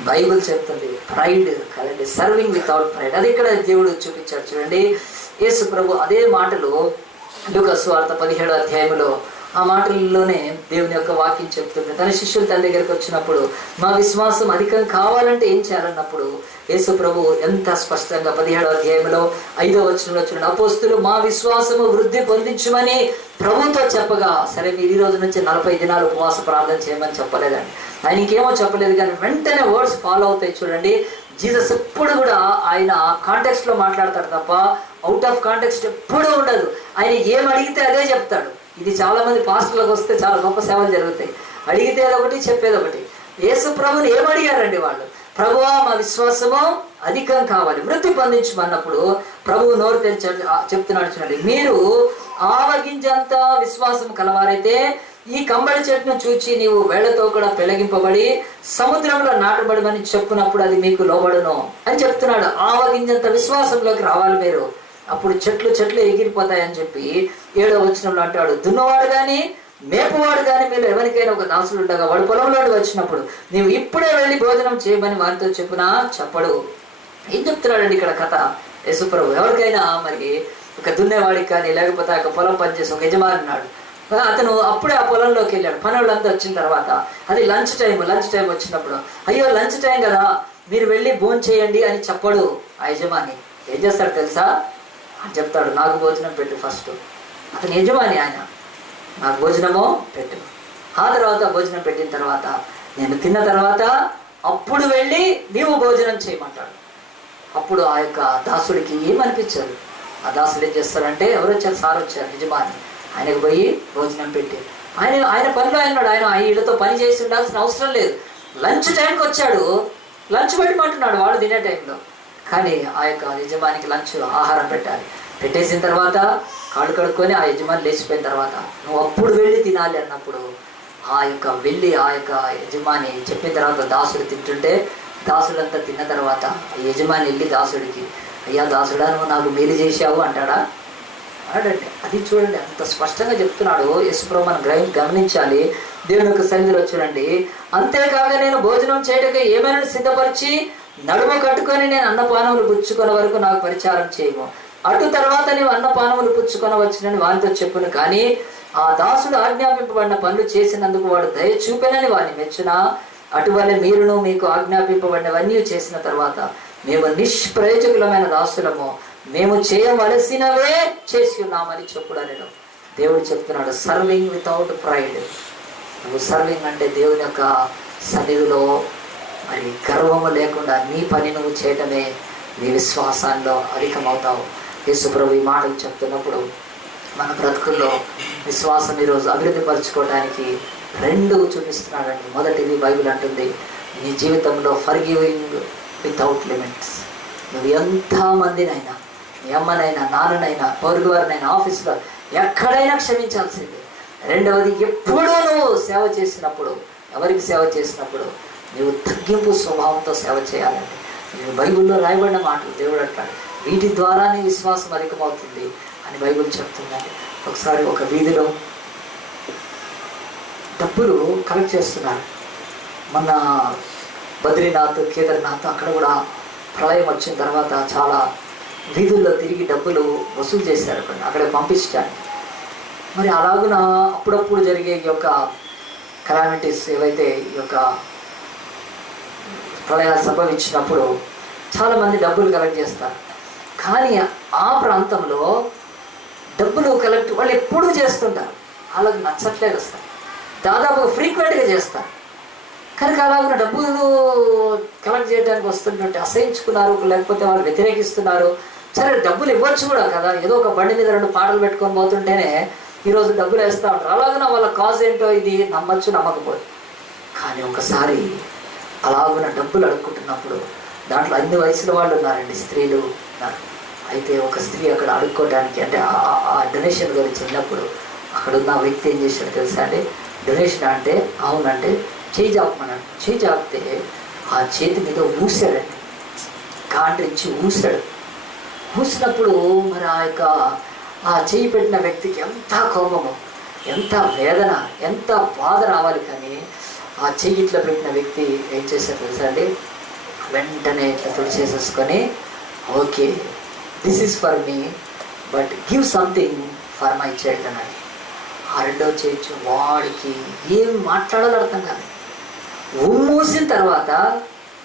బైబిల్ చెప్తుంది ప్రైడ్ కదండి, సర్వింగ్ వితౌట్ ప్రైడ్. అది ఇక్కడ దేవుడు చూపించాడు చూడండి. యేసు ప్రభు అదే మాటలు లూకా సువార్త 17వ అధ్యాయంలో ఆ మాటల్లోనే దేవుని యొక్క వాక్యం చెప్తుంది. తన శిష్యులు తన దగ్గరికి వచ్చినప్పుడు మా విశ్వాసం అధికం కావాలంటే ఏం చేయాలన్నప్పుడు యేసు ప్రభు ఎంత స్పష్టంగా 17వ అధ్యాయంలో 5వ వచనంలో చూడండి. అపోస్తులు మా విశ్వాసము వృద్ధి పొందించమని ప్రభుతో చెప్పగా, సరే మీరు ఈ రోజు నుంచి 40 దినాలు ఉపవాస ప్రార్థన చేయమని చెప్పలేదండి. ఆయన ఇంకేమో చెప్పలేదు, కానీ వెంటనే వర్డ్స్ ఫాలో అవుతాయి చూడండి. జీసస్ ఎప్పుడు కూడా ఆయన కాంటెక్స్ట్ లో మాట్లాడతాడు తప్ప అవుట్ ఆఫ్ కాంటెక్స్ట్ ఎప్పుడూ ఉండదు. ఆయన ఏం అడిగితే అదే చెప్తాడు. ఇది చాలా మంది పాస్టర్లకు వస్తే చాలా గొప్ప సేవలు జరుగుతాయి. అడిగితే అదొకటి చెప్పేది ఒకటి. యేసు ప్రభుని ఏమడిగారండి వాళ్ళు? ప్రభువా మా విశ్వాసము అధికం కావాలి, వృద్ధి పొందించమన్నప్పుడు ప్రభువు నోరు తెరిచి చెప్తున్నాడు చూడండి. మీరు ఆవగింజంత విశ్వాసం కలవారైతే ఈ కంబళి చెట్టును చూచి నీవు వేళ్లతో కూడా పెళ్లగింపబడి సముద్రంలో నాటబడమని చెప్పునప్పుడు అది మీకు లోబడును అని చెప్తున్నాడు. ఆవగింజంత విశ్వాసంలోకి రావాలి మీరు, అప్పుడు చెట్లు ఎగిరిపోతాయని చెప్పి 7వ వచనంలో అంటాడు. దున్నవాడు కానీ మేపువాడు కానీ మీరు ఎవరికైనా ఒక దాసుడు ఉండగా వాడు పొలంలోకి వచ్చినప్పుడు నీవు ఇప్పుడే వెళ్ళి భోజనం చేయమని వారితో చెప్పడు. ఏం చెప్తున్నాడండి ఇక్కడ కథ యేసుప్రభు? ఎవరికైనా మరి ఒక దున్నేవాడికి కానీ లేకపోతే ఒక పొలం పనిచేసి ఒక యజమాని ఉన్నాడు. అతను అప్పుడే ఆ పొలంలోకి వెళ్ళాడు. పని వాళ్ళంతా వచ్చిన తర్వాత అది లంచ్ టైం వచ్చినప్పుడు అయ్యో లంచ్ టైం కదా మీరు వెళ్ళి భోజనం చేయండి అని చెప్పడు ఆ యజమాని. ఏం చేస్తాడు తెలుసా? అని చెప్తాడు, నాకు భోజనం పెట్టు ఫస్ట్. అతని యజమాని ఆయన, నాకు భోజనము పెట్టు. ఆ తర్వాత భోజనం పెట్టిన తర్వాత నేను తిన్న తర్వాత అప్పుడు వెళ్ళి నీవు భోజనం చేయమంటాడు. అప్పుడు ఆ యొక్క దాసుడికి ఏమనిపించదు. ఆ దాసుడు ఏం చేస్తాడంటే ఎవరు వచ్చారు? సార్ వచ్చారు, యజమాని. ఆయనకు పోయి భోజనం పెట్టి ఆయన పనిలో అయినాడు. ఆయన వీళ్ళతో పని చేసి ఉండాల్సిన అవసరం లేదు. లంచ్ టైంకి వచ్చాడు, లంచ్ పెట్టమంటున్నాడు వాడు తినే టైంలో. కానీ ఆ యొక్క యజమానికి లంచ్ ఆహారం పెట్టాలి. పెట్టేసిన తర్వాత కాళ్ళు కడుక్కొని ఆ యజమాని లేచిపోయిన తర్వాత నువ్వు అప్పుడు వెళ్ళి తినాలి అన్నప్పుడు ఆ యొక్క యజమాని చెప్పిన తర్వాత దాసుడు తింటుంటే దాసుడంతా తిన్న తర్వాత యజమాని వెళ్ళి దాసుడికి, అయ్యా దాసుడా నువ్వు నాకు మేలు చేశావు అంటాడా? అడండి. అది చూడండి అంత స్పష్టంగా చెప్తున్నాడు యేసుప్రభు. మనం గమనించాలి దేవుని యొక్క సన్నిధిలో చూడండి. అంతేకాక నేను భోజనం చేయడానికి ఏమైనా సిద్ధపరిచి నడుము కట్టుకొని నేను అన్నపానములు పుచ్చుకునే వరకు నాకు పరిచారం చేయము, అటు తర్వాత నీవు అన్నపానములు పుచ్చుకొనవచ్చునని వారితో చెప్పును. కానీ ఆ దాసుడు ఆజ్ఞాపింపబడిన పనులు చేసినందుకు వాడు దయ చూపెనని వారిని మెచ్చున. అటువలే మీరును మీకు ఆజ్ఞాపింపబడినవన్నీ చేసిన తర్వాత మేము నిష్ప్రయోజకులమైన దాసులము, మేము చేయవలసినవే చేసి ఉన్నామని చెప్పుడని దేవుడు చెప్తున్నాడు. Serving without pride. నువ్వు సర్వింగ్ అంటే దేవుని యొక్క సన్నిధిలో మరి గర్వము లేకుండా నీ పని నువ్వు చేయటమే నీ విశ్వాసాల్లో అధికమవుతావు. యేసుప్రభు ఈ మాటలు చెప్తున్నప్పుడు మన బ్రతుకుల్లో విశ్వాసం ఈరోజు అభివృద్ధి పరచుకోవడానికి 2 చూపిస్తున్నాడండి. మొదటిది బైబిల్ అంటుంది నీ జీవితంలో ఫర్గివింగ్ వితౌట్ లిమిట్స్. నువ్వు ఎంతమందినైనా, నీ అమ్మనైనా నాన్ననైనా పొరుగు వారినైనా ఆఫీస్లో ఎక్కడైనా క్షమించాల్సిందే. 2వది ఎప్పుడూ నువ్వు సేవ చేసినప్పుడు, ఎవరికి సేవ చేసినప్పుడు నువ్వు తగ్గింపు స్వభావంతో సేవ చేయాలండి. నేను బైబిల్లో రాయబడిన మాటలు దేవుడు అంటాడు వీటి ద్వారా నీ విశ్వాసం అధికమవుతుంది అని బైబిల్ చెప్తుందండి. ఒకసారి ఒక వీధిలో డబ్బులు కలెక్ట్ చేస్తున్నారు. మన బద్రీనాథ్, కేదార్నాథ్ అక్కడ కూడా ప్రళయం వచ్చిన తర్వాత చాలా వీధుల్లో తిరిగి డబ్బులు వసూలు చేశారు అక్కడ పంపించడానికి. మరి అలాగున అప్పుడప్పుడు జరిగే ఈ యొక్క కలామిటీస్ ఏవైతే ఈ యొక్క ప్రళయాలు సంభవించినప్పుడు చాలామంది డబ్బులు కలెక్ట్ చేస్తారు. కానీ ఆ ప్రాంతంలో డబ్బులు కలెక్ట్ వాళ్ళు ఎప్పుడూ చేస్తుంటారు. వాళ్ళకి నచ్చట్లేదు అసలు, దాదాపు ఫ్రీక్వెంట్గా చేస్తారు. కనుక అలాగే డబ్బులు కలెక్ట్ చేయడానికి వస్తుంటే అసహించుకున్నారు, లేకపోతే వాళ్ళు వ్యతిరేకిస్తున్నారు. సరే డబ్బులు ఇవ్వచ్చు కూడా కదా, ఏదో ఒక బండి మీద 2 పాటలు పెట్టుకొని పోతుంటేనే ఈరోజు డబ్బులు వేస్తూ ఉంటారు. అలాగన వాళ్ళ కాజ్ ఏంటో ఇది నమ్మచ్చు నమ్మకపోయి. కానీ ఒకసారి అలాగున డబ్బులు అడుక్కుంటున్నప్పుడు దాంట్లో అన్ని వయసుల వాళ్ళు ఉన్నారండి, స్త్రీలు ఉన్నారు. అయితే ఒక స్త్రీ అక్కడ అడుక్కోవడానికి అంటే ఆ డొనేషన్ గురించి వెళ్ళినప్పుడు అక్కడ ఉన్న వ్యక్తి ఏం చేశాడు తెలుసా అండి? డొనేషన్ అంటే అవునంటే చేయి జాపమన్నాడు. చేయి జాపితే ఆ చేతి మీద ఊసాడండి, కాండ్రించి ఊసాడు. ఊసినప్పుడు మరి ఆ చేయి పెట్టిన వ్యక్తికి ఎంత కోపము, ఎంత వేదన, ఎంత బాధ రావాలి. కానీ ఆ చెయ్యి ఇట్లా పెట్టిన వ్యక్తి ఏం చేశారు తెలుసా అండి? వెంటనే ఇట్లా తుడిచేసేసుకొని, okay this is for me but give something for my child అన్నాడు. ఆ 2వ చేయి వాడికి ఏం మాట్లాడాలో అర్థం కాదు. మూసిన తర్వాత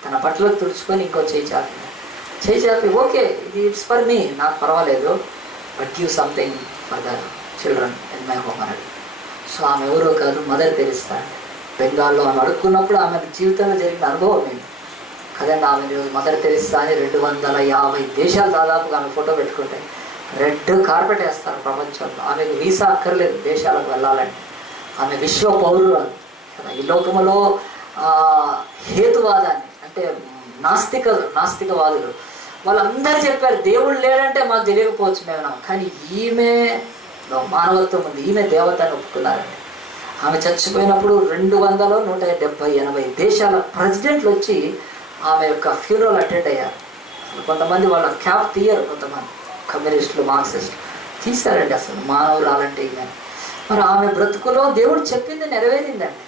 తన బట్టలకు తుడుచుకొని ఇంకో చేయి చాపి ఓకే ఇది ఇట్స్ ఫర్ మీ, నాకు పర్వాలేదు, but give something for the children in my home అన్నాడు. సో ఆమె ఎవరో కాదు, మదర్ తెరిస్తా. బెంగాల్లో ఆమె అడుక్కున్నప్పుడు ఆమె జీవితంలో జరిగిన అనుభవం నేను కదండి. ఆమె మదర్ తెరిస్తా అని 250 దేశాలు దాదాపుగా ఆమె ఫోటో పెట్టుకుంటాయి. రెడ్ కార్పెట్ వేస్తారు ప్రపంచంలో. ఆమెకు వీసా అక్కర్లేదు దేశాలకు వెళ్ళాలంటే. ఆమె విశ్వ పౌరురాలు. ఈ లోకములో హేతువాదాన్ని అంటే నాస్తికవాదులు వాళ్ళందరూ చెప్పారు దేవుడు లేడంటే మాకు తెలియకపోవచ్చు మేము, కానీ ఈమె మానవత్వం ఉంది, ఈమె దేవతను ఒప్పుకున్నారండి. ఆమె చచ్చిపోయినప్పుడు 200, 170, 80 దేశాల ప్రెసిడెంట్లు వచ్చి ఆమె యొక్క ఫ్యూనరల్ అటెండ్ అయ్యారు. కొంతమంది వాళ్ళ క్యాప్ తీయరు, కొంతమంది కమ్యూనిస్టులు మార్క్సిస్టులు తీశారండి. అసలు మానవురాలంటే ఈమె. మరి ఆమె బ్రతుకులో దేవుడు చెప్పింది నెరవేరిందండి.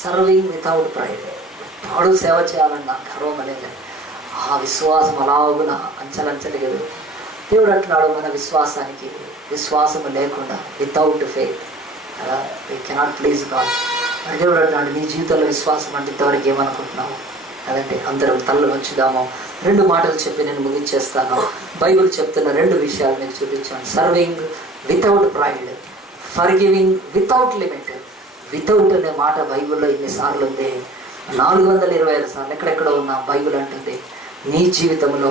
సర్వింగ్ వితౌట్ ప్రైడ్, ఎప్పుడు సేవ చేయాలని నాకు గర్వం అనేది. ఆ విశ్వాసం అలాగున అంచెలంచెలుగా దేవుడు అంటున్నాడు, మన విశ్వాసము లేకుండా without faith we cannot please God. దేవుడు అంటున్నాడు, నీ జీవితంలో విశ్వాసం అంటే ఇంతవరకు ఏమనుకుంటున్నావు కదండి. అందరం తల్లు వచ్చుదాము. 2 మాటలు చెప్పి నేను ముగించేస్తాను. బైబిల్ చెప్తున్న 2 విషయాలు మీకు చూపించాను. Serving without pride, forgiving without limit. Without అనే మాట బైబిల్లో ఎన్నిసార్లు ఉంది? 425 సార్లు. ఎక్కడెక్కడ ఉన్న బైబిల్ అంటుంది నీ జీవితంలో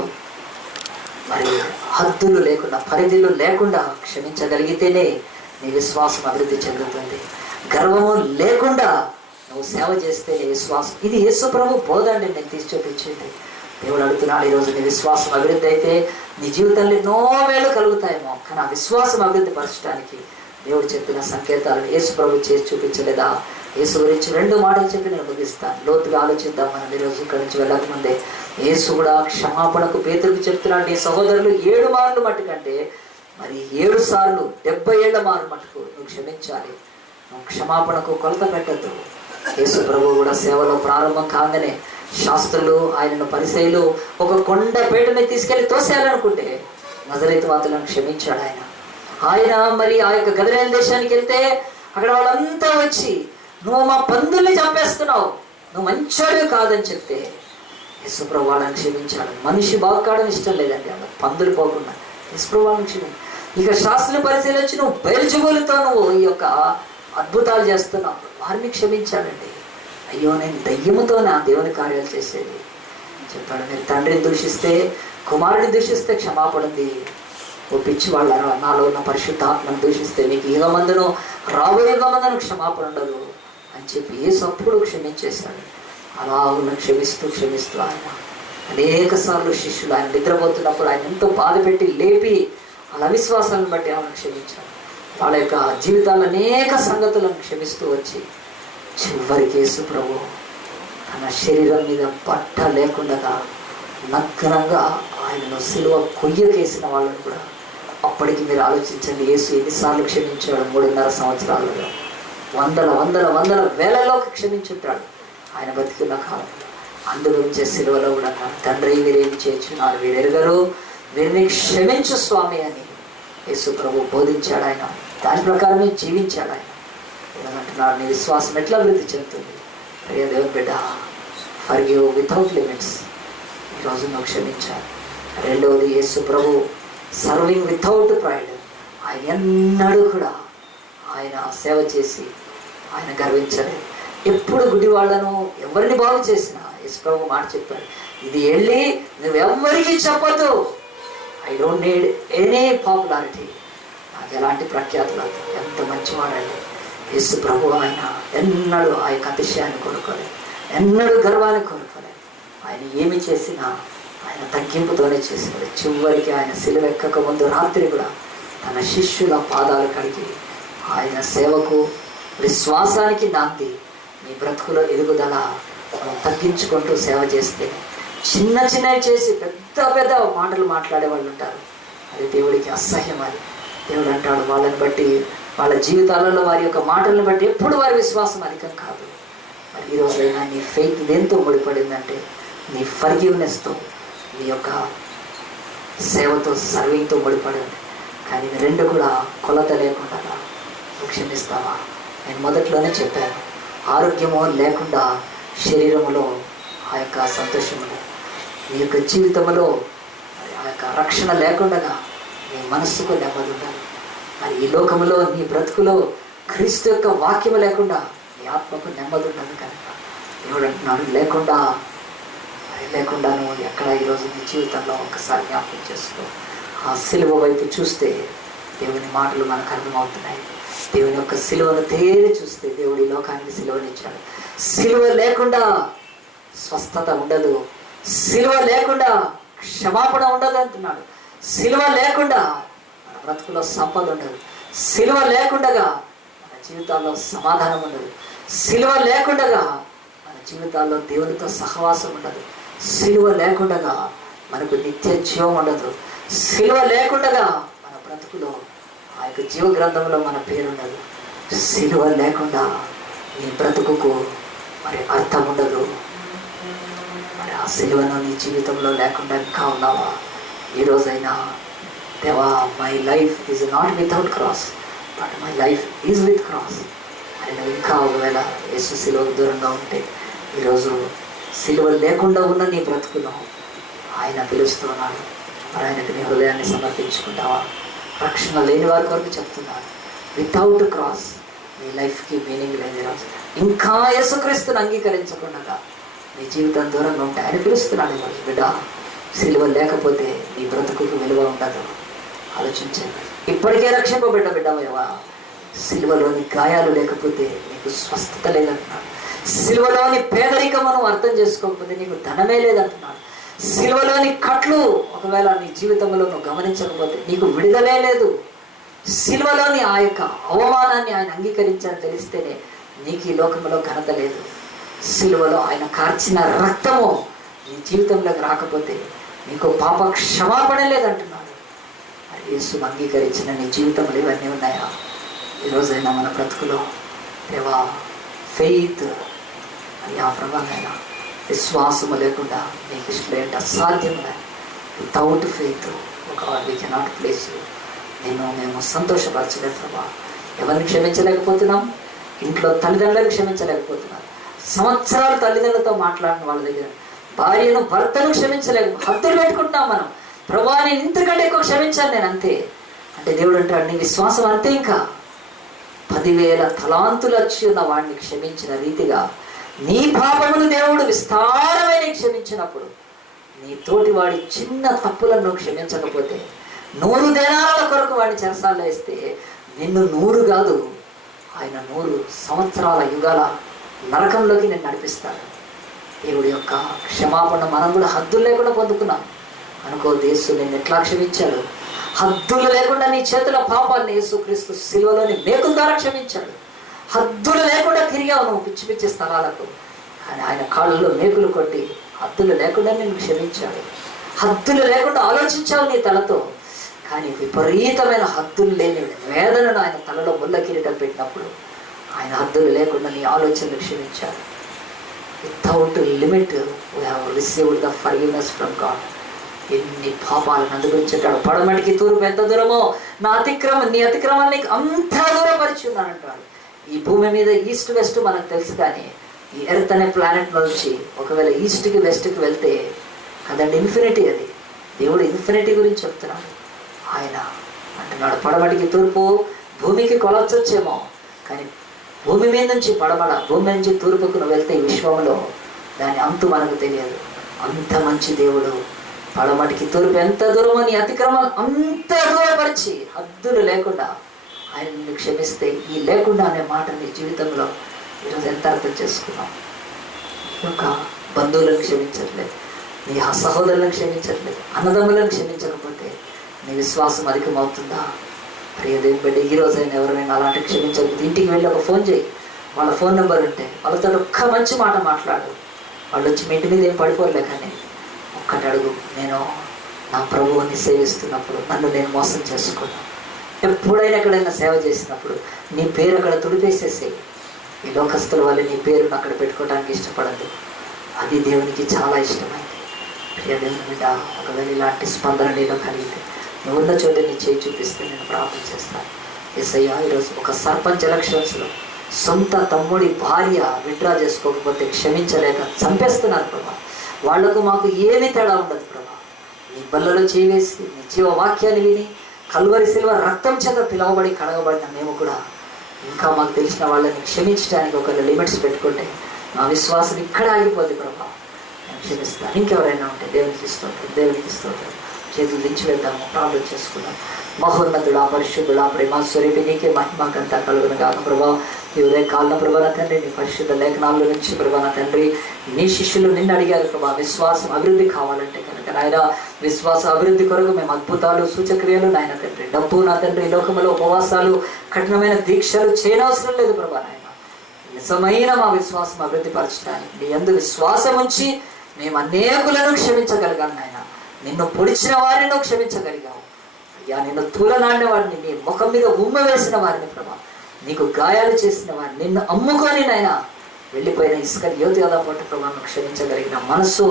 మరి హద్దులు లేకుండా, పరిధులు లేకుండా క్షమించగలిగితేనే నీ విశ్వాసం అభివృద్ధి చెందుతుంది. గర్వము లేకుండా నువ్వు సేవ చేస్తే నీ విశ్వాసం, ఇది యేసు ప్రభు బోధ అండి, నేను తీసి చూపించింది. దేవుడు అడుగుతున్నాడు, ఈరోజు నీ విశ్వాసం అభివృద్ధి అయితే నీ జీవితంలో ఎన్నో వేలు కలుగుతాయేమో, కానీ ఆ విశ్వాసం అభివృద్ధి పరచడానికి దేవుడు చెప్పిన సంకేతాలను యేసు ప్రభు చేసి చూపించలేదా? యేసు గురించి 2 మాటలు చెప్పి నేను ముగిస్తాను. లోతుగా ఆలోచిద్దాం. మనం ఈరోజు ఇక్కడి నుంచి వెళ్ళకముందే యేసు కూడా క్షమాపణకు పేతురుకు చెప్తున్నాడు, నీ సహోదరులు 7 మార్లు మట్టుకంటే మరి 7 సార్లు 70 ఏళ్ల మారు మటుకు నువ్వు క్షమించాలి. నువ్వు క్షమాపణకు కొలత పెట్టద్దు. యేసు ప్రభు కూడా సేవలో ప్రారంభం కాగానే శాస్త్రులు ఆయనను పరిసయ్యులు ఒక కొండపేట మీద తీసుకెళ్లి తోసేయాలనుకుంటే నజరేతు వాతులను క్షమించాడు ఆయన. మరి ఆ యొక్క గలిలయ దేశానికి వెళ్తే అక్కడ వాళ్ళంతా వచ్చి నువ్వు మా పందుల్ని చంపేస్తున్నావు, నువ్వు మంచోడివి కాదని చెప్తే యేసుప్రభు వాళ్ళని క్షమించాడు. మనిషి బాగుకాడని ఇష్టం లేదండి, అలా పందులు పోకుండా యేసుప్రభు వాళ్ళని క్షమించాడు. ఇక శాస్త్రులు పరిశీలించి నువ్వు బయలుజుబులతో నువ్వు ఈ యొక్క అద్భుతాలు చేస్తున్నావు, వారిని క్షమించాడండి. అయ్యో నేను దయ్యముతో నా దేవుని కార్యాలు చేసేది చెప్పాడు. మీరు తండ్రిని దూషిస్తే, కుమారుడిని దూషిస్తే క్షమాపణ ఉంది. ఓ పిచ్చి వాళ్ళారా, నాలో ఉన్న పరిశుద్ధాత్మను దూషిస్తే మీకు యుగమందును రాబోయే యుగమందును క్షమాపణ ఉండదు అని చెప్పి యేసు అప్పుడు క్షమించేశాడు. అలా ఉన్న క్షమిస్తూ ఆయన అనేక సార్లు శిష్యులు ఆయన నిద్రపోతున్నప్పుడు ఆయన ఎంతో బాధ పెట్టి లేపి వాళ్ళ అవిశ్వాసాలను బట్టి ఆయన క్షమించాడు. వాళ్ళ యొక్క జీవితాల్లో అనేక సంగతులను క్షమిస్తూ వచ్చి చివరికి యేసు ప్రభు తన శరీరం మీద బట్ట లేకుండా నగ్నంగా ఆయనను సిలువ కొయ్యకేసిన వాళ్ళని కూడా, అప్పటికి మీరు ఆలోచించండి యేసు ఎన్నిసార్లు క్షమించాడు? 3.5 సంవత్సరాలుగా వందల వేలలోకి క్షమించుంటాడు ఆయన బతికున్న కాలంలో. అందుగురించే సిలువలో కూడా తండ్రి వీరేమి చేస్తున్నారు వీరెరుగరు, వీరిని క్షమించు స్వామి అని యేసు ప్రభు బోధించాడు. ఆయన దాని ప్రకారమే జీవించాడు. ఆయన ఏమంటున్నాడు, నీ విశ్వాసం ఎట్లా అభివృద్ధి చెందుతుంది? ప్రియ దేవుని బిడ్డ, ఫర్గివ్ వితౌట్ లిమిట్స్. ఈరోజు నువ్వు క్షమించాలి. 2వది యేసు ప్రభు సర్వింగ్ వితౌట్ ప్రైడ్. ఆయన ఎన్నడూ కూడా ఆయన సేవ చేసి ఆయన గర్వించలేదు. ఎప్పుడు గుడి వాళ్ళను ఎవరిని బాగు చేసినా, ప్రభు మాట చెప్పాడు, ఇది వెళ్ళి నువ్వెవ్వరికీ చెప్పొద్దు. I don't need any popularity. నాకు ఎలాంటి ప్రఖ్యాతులు. ఎంత మంచివాడండి యేసు ప్రభు. ఆయన ఎన్నడూ ఆ యొక్క అతిశయాన్ని కోరుకోలేదు, ఎన్నడూ గర్వాన్ని కోరుకోలేదు. ఆయన ఏమి చేసినా ఆయన తగ్గింపుతోనే చేసేవాడు. చివరికి ఆయన సిలువ ఎక్కక ముందు రాత్రి కూడా తన శిష్యుల పాదాలు కడిగి ఆయన సేవకు విశ్వాసానికి నాంది. నీ బ్రతుకులో ఎదుగుదల తగ్గించుకుంటూ సేవ చేస్తే, చిన్న చిన్నవి చేసి పెద్ద పెద్ద మాటలు మాట్లాడే వాళ్ళు ఉంటారు. అది దేవుడికి అసహ్యం. అది దేవుడు అంటాడు, వాళ్ళని బట్టి వాళ్ళ జీవితాలలో వారి యొక్క మాటలను బట్టి ఎప్పుడు వారి విశ్వాసం అధికం కాదు. మరి ఈరోజైనా నీ ఫెయిత్ దేంతో ముడిపడిందంటే నీ ఫర్గివ్నెస్తో, నీ యొక్క సేవతో, సర్వింగ్తో ముడిపడింది. కానీ ఇది రెండు కూడా కొలత లేకుండా నువ్వు క్షమిస్తావా? నేను మొదట్లోనే చెప్పాను, ఆరోగ్యము లేకుండా శరీరములో ఆ యొక్క సంతోషములు, నీ యొక్క జీవితంలో ఆ యొక్క రక్షణ లేకుండా నీ మనస్సుకు నెమ్మది ఉండాలి. మరి ఈ లోకంలో నీ బ్రతుకులో క్రీస్తు యొక్క వాక్యము లేకుండా నీ ఆత్మకు నెమ్మది ఉండదు. కనుక దేవుడు అంటున్నాడు, లేకుండా నువ్వు ఎక్కడ ఈరోజు నీ జీవితంలో ఒకసారి జ్ఞాపకం చేసుకో. ఆ సిలువ వైపు చూస్తే దేవుని మాటలు మనకు అర్థమవుతున్నాయి. దేవుని యొక్క సిలువను తేరి చూస్తే దేవుడి లోకానికి సిలువనిచ్చాడు. సిలువ లేకుండా స్వస్థత ఉండదు, సిలువ లేకుండా క్షమాపణ ఉండదు అంటున్నాడు. సిలువ లేకుండా మన బ్రతుకులో సంపద ఉండదు, సిలువ లేకుండా మన జీవితాల్లో సమాధానం ఉండదు, సిలువ లేకుండా మన జీవితాల్లో దేవునితో సహవాసం ఉండదు, సిలువ లేకుండా మనకు నిత్య జీవం ఉండదు, సిలువ లేకుండా మన బ్రతుకులో ఆ యొక్క జీవ గ్రంథంలో మన పేరు ఉండదు. సిలువ లేకుండా నీ బ్రతుకుకు మరి అర్థం ఉండదు. మరి ఆ సిలువను నీ జీవితంలో లేకుండా ఇంకా ఉన్నావా? ఈరోజైనా, దేవా, my life is not without cross but my life is with cross అని నువ్వు ఇంకా ఒకవేళ యేసు సిలువకు దూరంగా ఉంటే, ఈరోజు సిలువ లేకుండా ఉన్న నీ బ్రతుకును ఆయన పిలుస్తున్నాడు. మరి ఆయనకు నీ హృదయాన్ని సమర్పించుకుంటావా? రక్షణ లేని వారి కొరకు చెప్తున్నాను, వితౌట్ క్రాస్ నీ లైఫ్కి మీనింగ్ లేదు. ఈరోజు ఇంకా యేసుక్రీస్తుని అంగీకరించకుండా నీ జీవితం దూరంగా ఉంటే ఆయన పిలుస్తున్నాడు. ఈరోజు బిడ్డ, సిలువ లేకపోతే నీ బ్రతుకుకు విలువ ఉండదు. ఆలోచించండి. ఇప్పటికే రక్షింపబడ్డ బిడ్డమేవా, సిలువలోని గాయాలు లేకపోతే నీకు స్వస్థత లేదంటున్నాడు. సిలువలోని పేదరికమును అర్థం చేసుకోకపోతే నీకు ధనమే లేదంటున్నాడు. సిలువలోని కట్లు ఒకవేళ నీ జీవితంలో నువ్వు గమనించకపోతే నీకు విడుదలే లేదు. సిలువలోని ఆ యొక్క అవమానాన్ని ఆయన అంగీకరించాలని తెలిస్తేనే నీకు ఈ లోకంలో ఘనత లేదు. సిలువలో ఆయన కార్చిన రక్తము నీ జీవితంలోకి రాకపోతే నీకు పాప క్షమాపణ లేదంటున్నాడు. మరి యేసును అంగీకరించిన నీ జీవితంలో ఇవన్నీ ఉన్నాయా? ఈరోజైనా మన బ్రతుకులో దేవా ఫెయిత్ అని ఆ ప్రభావైనా విశ్వాసము లేకుండా నీకు ఇష్టం అసాధ్యమే. వితౌట్ ఫెయిత్ ఒక వీ కెనాట్ ప్లేస్ యూ. మేము సంతోషపరచలేదు ప్రభా. ఎవరిని క్షమించలేకపోతున్నాం? ఇంట్లో తల్లిదండ్రులను క్షమించలేకపోతున్నాం. సంవత్సరాలు తల్లిదండ్రులతో మాట్లాడిన వాళ్ళ దగ్గర భార్యను భర్తను క్షమించలేక హద్దులు పెట్టుకుంటున్నాం మనం. ప్రభా, నేను ఇంతకంటే ఎక్కువ క్షమించాను నేను, అంతే అంటే దేవుడు అంటాడు నీ విశ్వాసం అంతే. ఇంకా 10,000 తలాంతులు వచ్చి ఉన్న వాడిని క్షమించిన రీతిగా నీ పాపమును దేవుడు విస్తారమైన క్షమించినప్పుడు నీ తోటి వాడి చిన్న తప్పులను నువ్వు క్షమించకపోతే 100 దేనాల కొరకు వాడిని చెరసాల్లో వేస్తే నిన్ను 100 కాదు, ఆయన 100 సంవత్సరాల యుగాల నరకంలోకి నేను నడిపిస్తాడు. దేవుడి యొక్క క్షమాపణ మనం కూడా హద్దులు లేకుండా పొందుకున్నాం అనుకో. యేసు నేను ఎట్లా క్షమించాడు? హద్దులు లేకుండా నీ చేతుల పాపాన్ని యేసుక్రీస్తు సిలువలోని మేకుల ద్వారా క్షమించాడు. హద్దులు లేకుండా తిరిగావు నువ్వు పిచ్చి పిచ్చి స్థలాలకు, కానీ ఆయన కాళ్ళలో మేకులు కొట్టి హద్దులు లేకుండా నేను క్షమించాడు. హద్దులు లేకుండా ఆలోచించావు నీ తలతో, కానీ విపరీతమైన హద్దులు లేని వేదనను ఆయన తలలో ముళ్ళ కిరీటం పెట్టినప్పుడు ఆయన హద్దులు లేకుండా నీ ఆలోచనలు క్షమించాడు. Without limit we have received the forgiveness from God. ఎన్ని పాపాలను అనుభవించాడు. పడమటికి తూర్పు ఎంత దూరమో నీ అతిక్రమాన్ని అంత దూరం పరిచి ఉన్నానంటాడు. ఈ భూమి మీద ఈస్ట్ వెస్ట్ మనకు తెలుసు, కానీ ఈ ఎర్త్ అనే ప్లానెట్ నుంచి ఒకవేళ ఈస్ట్కి వెస్ట్కి వెళ్తే కదండి ఇన్ఫినిటీ. అది దేవుడు ఇన్ఫినిటీ గురించి చెప్తున్నాడు. ఆయన అంటున్నాడు పడమటికి తూర్పు భూమికి కొలవచ్చొచ్చేమో, కానీ భూమి మీద నుంచి భూమి నుంచి తూర్పుకు నువ్వు వెళ్తే ఈ విశ్వంలో దాని అంతు మనకు తెలియదు. అంత మంచి దేవుడు. పడమటికి తూర్పు ఎంత దూరం అని అతిక్రమాలు అంత దూరపరిచి హద్దులు లేకుండా ఆయన నిన్ను క్షమిస్తే ఈ లేకుండా అనే మాట నీ జీవితంలో ఈరోజు ఎంత అర్థం చేసుకున్నాం. యొక్క బంధువులను క్షమించట్లేదు, నీ సహోదరులను క్షమించట్లేదు, అన్నదమ్ములను క్షమించకపోతే నీ విశ్వాసం అధికమవుతుందా? ప్రియ దేవుని బిడ్డ, ఈ రోజైనా ఎవరైనా అలాంటి క్షమించకపోతే ఇంటికి వెళ్ళి ఒక ఫోన్ చేయి. వాళ్ళ ఫోన్ నెంబర్ ఉంటే వాళ్ళతో ఒక్క మంచి మాట మాట్లాడు. వాళ్ళు వచ్చి మీ ఇంటి మీద ఏం పడిపోలే, కానీ ఒక్కటి అడుగు, నేను నా ప్రభువుని సేవిస్తున్నప్పుడు నన్ను నేను మోసం చేసుకున్నాను. ఎప్పుడైనా ఎక్కడైనా సేవ చేసినప్పుడు నీ పేరు అక్కడ తుడిపేసేసేయి. ఈ లోకస్తుల వల్ల నీ పేరును అక్కడ పెట్టుకోవడానికి ఇష్టపడద్దు. అది దేవునికి చాలా ఇష్టమైంది. ప్రియ దేవుని బిడ్డ, ఒకవేళ ఇలాంటి స్పందన నీలో కలిగితే నువ్వు ఉన్న చోట నీ చేయి చూపిస్తే నేను ప్రార్థన చేస్తాను. యేసయ్యా, ఈరోజు ఒక సర్పంచ్ ఎలక్షన్స్లో సొంత తమ్ముడి భార్య విత్డ్రా చేసుకోకపోతే క్షమించలేక చంపేస్తున్నారు ప్రభా. వాళ్లకు మాకు ఏమీ తేడా ఉండదు ప్రభా. నీ బల్లలో చేవేసి నీ జీవ వాక్యాన్ని విని కల్వరి సిల్వ రక్తం చేత పిలువబడి కడగబడిన మేము కూడా ఇంకా మాకు తెలిసిన వాళ్ళని క్షమించడానికి ఒక లిమిట్స్ పెట్టుకుంటే నా విశ్వాసం ఇక్కడ ఆగిపోద్ది ప్రభా. నేను క్షమిస్తాను. ఇంకెవరైనా ఉంటే దేవునికి ఇస్తుంటారు చేతులు దించి వెళ్తాము, ప్రార్థన చేసుకున్నాం. మహోన్నతుడా, పరిశుద్ధుడా, ప్రేమ స్వరూపి నీకే మహిమ గంట కలుగును గాక ప్రభా. ఈ ఉదయ కాలంలో ప్రభా నా తండ్రి, నీ పరిశుద్ధ లేఖనాల నుంచి ప్రభా నా తండ్రి, నీ శిష్యులు నిన్ను అడిగారు ప్రభా, విశ్వాసం అభివృద్ధి కావాలంటే కనుక నాయన విశ్వాస అభివృద్ధి కొరకు మేము అద్భుతాలు సూచక్రియలు నాయన తండ్రి, డబ్బు నా తండ్రి ఈ లోకంలో ఉపవాసాలు కఠినమైన దీక్షలు చేయనవసరం లేదు ప్రభా నాయన. నిజమైన మా విశ్వాసం అభివృద్ధి పరచడానికి నీ యందు విశ్వాసం ఉంచి మేము అనేకులను క్షమించగలిగాను నాయన. నిన్ను పొడిచిన వారిని క్షమించగలిగావు అయ్యా. నిన్ను తూలనాడిన వారిని, నీ ముఖం మీద ఉమ్మ వేసిన వారిని ప్రభా, నీకు గాయాలు చేసిన వారిని, నిన్ను అమ్ముకొని నాయన వెళ్ళిపోయిన ఇస్కరియోతు యోధ పట్టు ప్రభాను క్షమించగలిగిన మనస్సు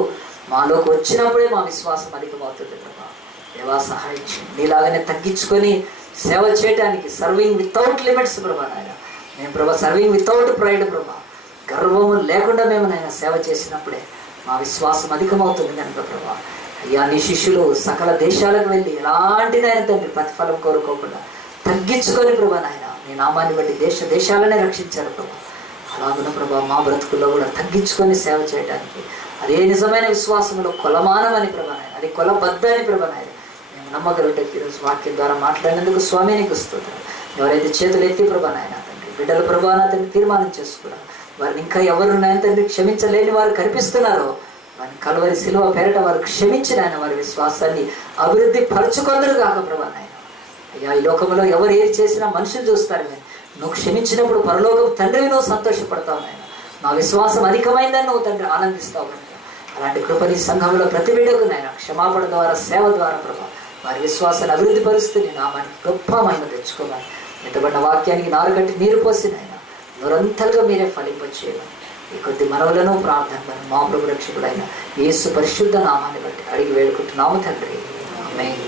మాలోకి వచ్చినప్పుడే మా విశ్వాసం అధికమవుతుంది ప్రభా. దేవా సహాయించు. నీలాగానే తగ్గించుకొని సేవ చేయడానికి సర్వింగ్ వితౌట్ లిమిట్స్ ప్రభా నాయన. మేము ప్రభా సర్వింగ్ వితౌట్ ప్రైడ్ ప్రభా, గర్వము లేకుండా మేము నాయన సేవ చేసినప్పుడే మా విశ్వాసం అధికమవుతుంది కనుక ప్రభా. అయ్యా, నీ శిష్యులు సకల దేశాలకు వెళ్ళి ఎలాంటి నాయన తండ్రి ప్రతిఫలం కోరుకోకుండా తగ్గించుకొని ప్రభా నాయన నీ నామాన్ని బట్టి దేశాలనే రక్షించారు ప్రభా. అలాగున్న ప్రభా మా బ్రతుకుల్లో కూడా తగ్గించుకొని సేవ చేయడానికి అదే నిజమైన విశ్వాసంలో కొలమానమని ప్రభా నాయన, అది కొలబద్దని ప్రభా నాయన మేము నమ్మగలిగితే ఈరోజు వాక్యం ద్వారా మాట్లాడినందుకు స్వామి నీకు స్తుతులు. ఎవరైతే చేతులు ఎత్తి ప్రభా నాయన తండ్రి బిడ్డలు ప్రభా నా తండ్రి తీర్మానం చేసుకున్నారు, వారిని ఇంకా ఎవరు నాయన తండ్రి క్షమించలేని వారు కనిపిస్తున్నారో వారిని కల్వరి సిలువ పేరట వారు క్షమించిన ఆయన వారి విశ్వాసాన్ని అభివృద్ధి పరచుకొందరు కాక ప్రభా నాయన. అయ్యా, ఈ లోకంలో ఎవరు ఏది చేసినా మనుషులు చూస్తారు, కానీ నువ్వు క్షమించినప్పుడు పరలోకం తండ్రివి నువ్వు సంతోషపడతావు నాయన. నా విశ్వాసం అధికమైందని నువ్వు తండ్రి ఆనందిస్తావు కనుక అలాంటి కృపని సంఘంలో ప్రతి బిడ్డకు నాయన క్షమాపణ ద్వారా సేవ ద్వారా ప్రభా వారి విశ్వాసాన్ని అభివృద్ధి పరుస్తూ నీ నామానికి గొప్ప మహిమ తెచ్చుకోమని ఎంతబడిన వాక్యానికి నారు కట్టి నీరు పోసి నాయన నిరంతరంగా మీరే ఫలింపచేయమని ఈ కొద్ది మనవులను ప్రార్థనలను మా ప్రభు రక్షకుడైన యేసు పరిశుద్ధ నామాన్ని బట్టి అడిగి వేడుకుంటున్నాము తండ్రి. ఆమేన్.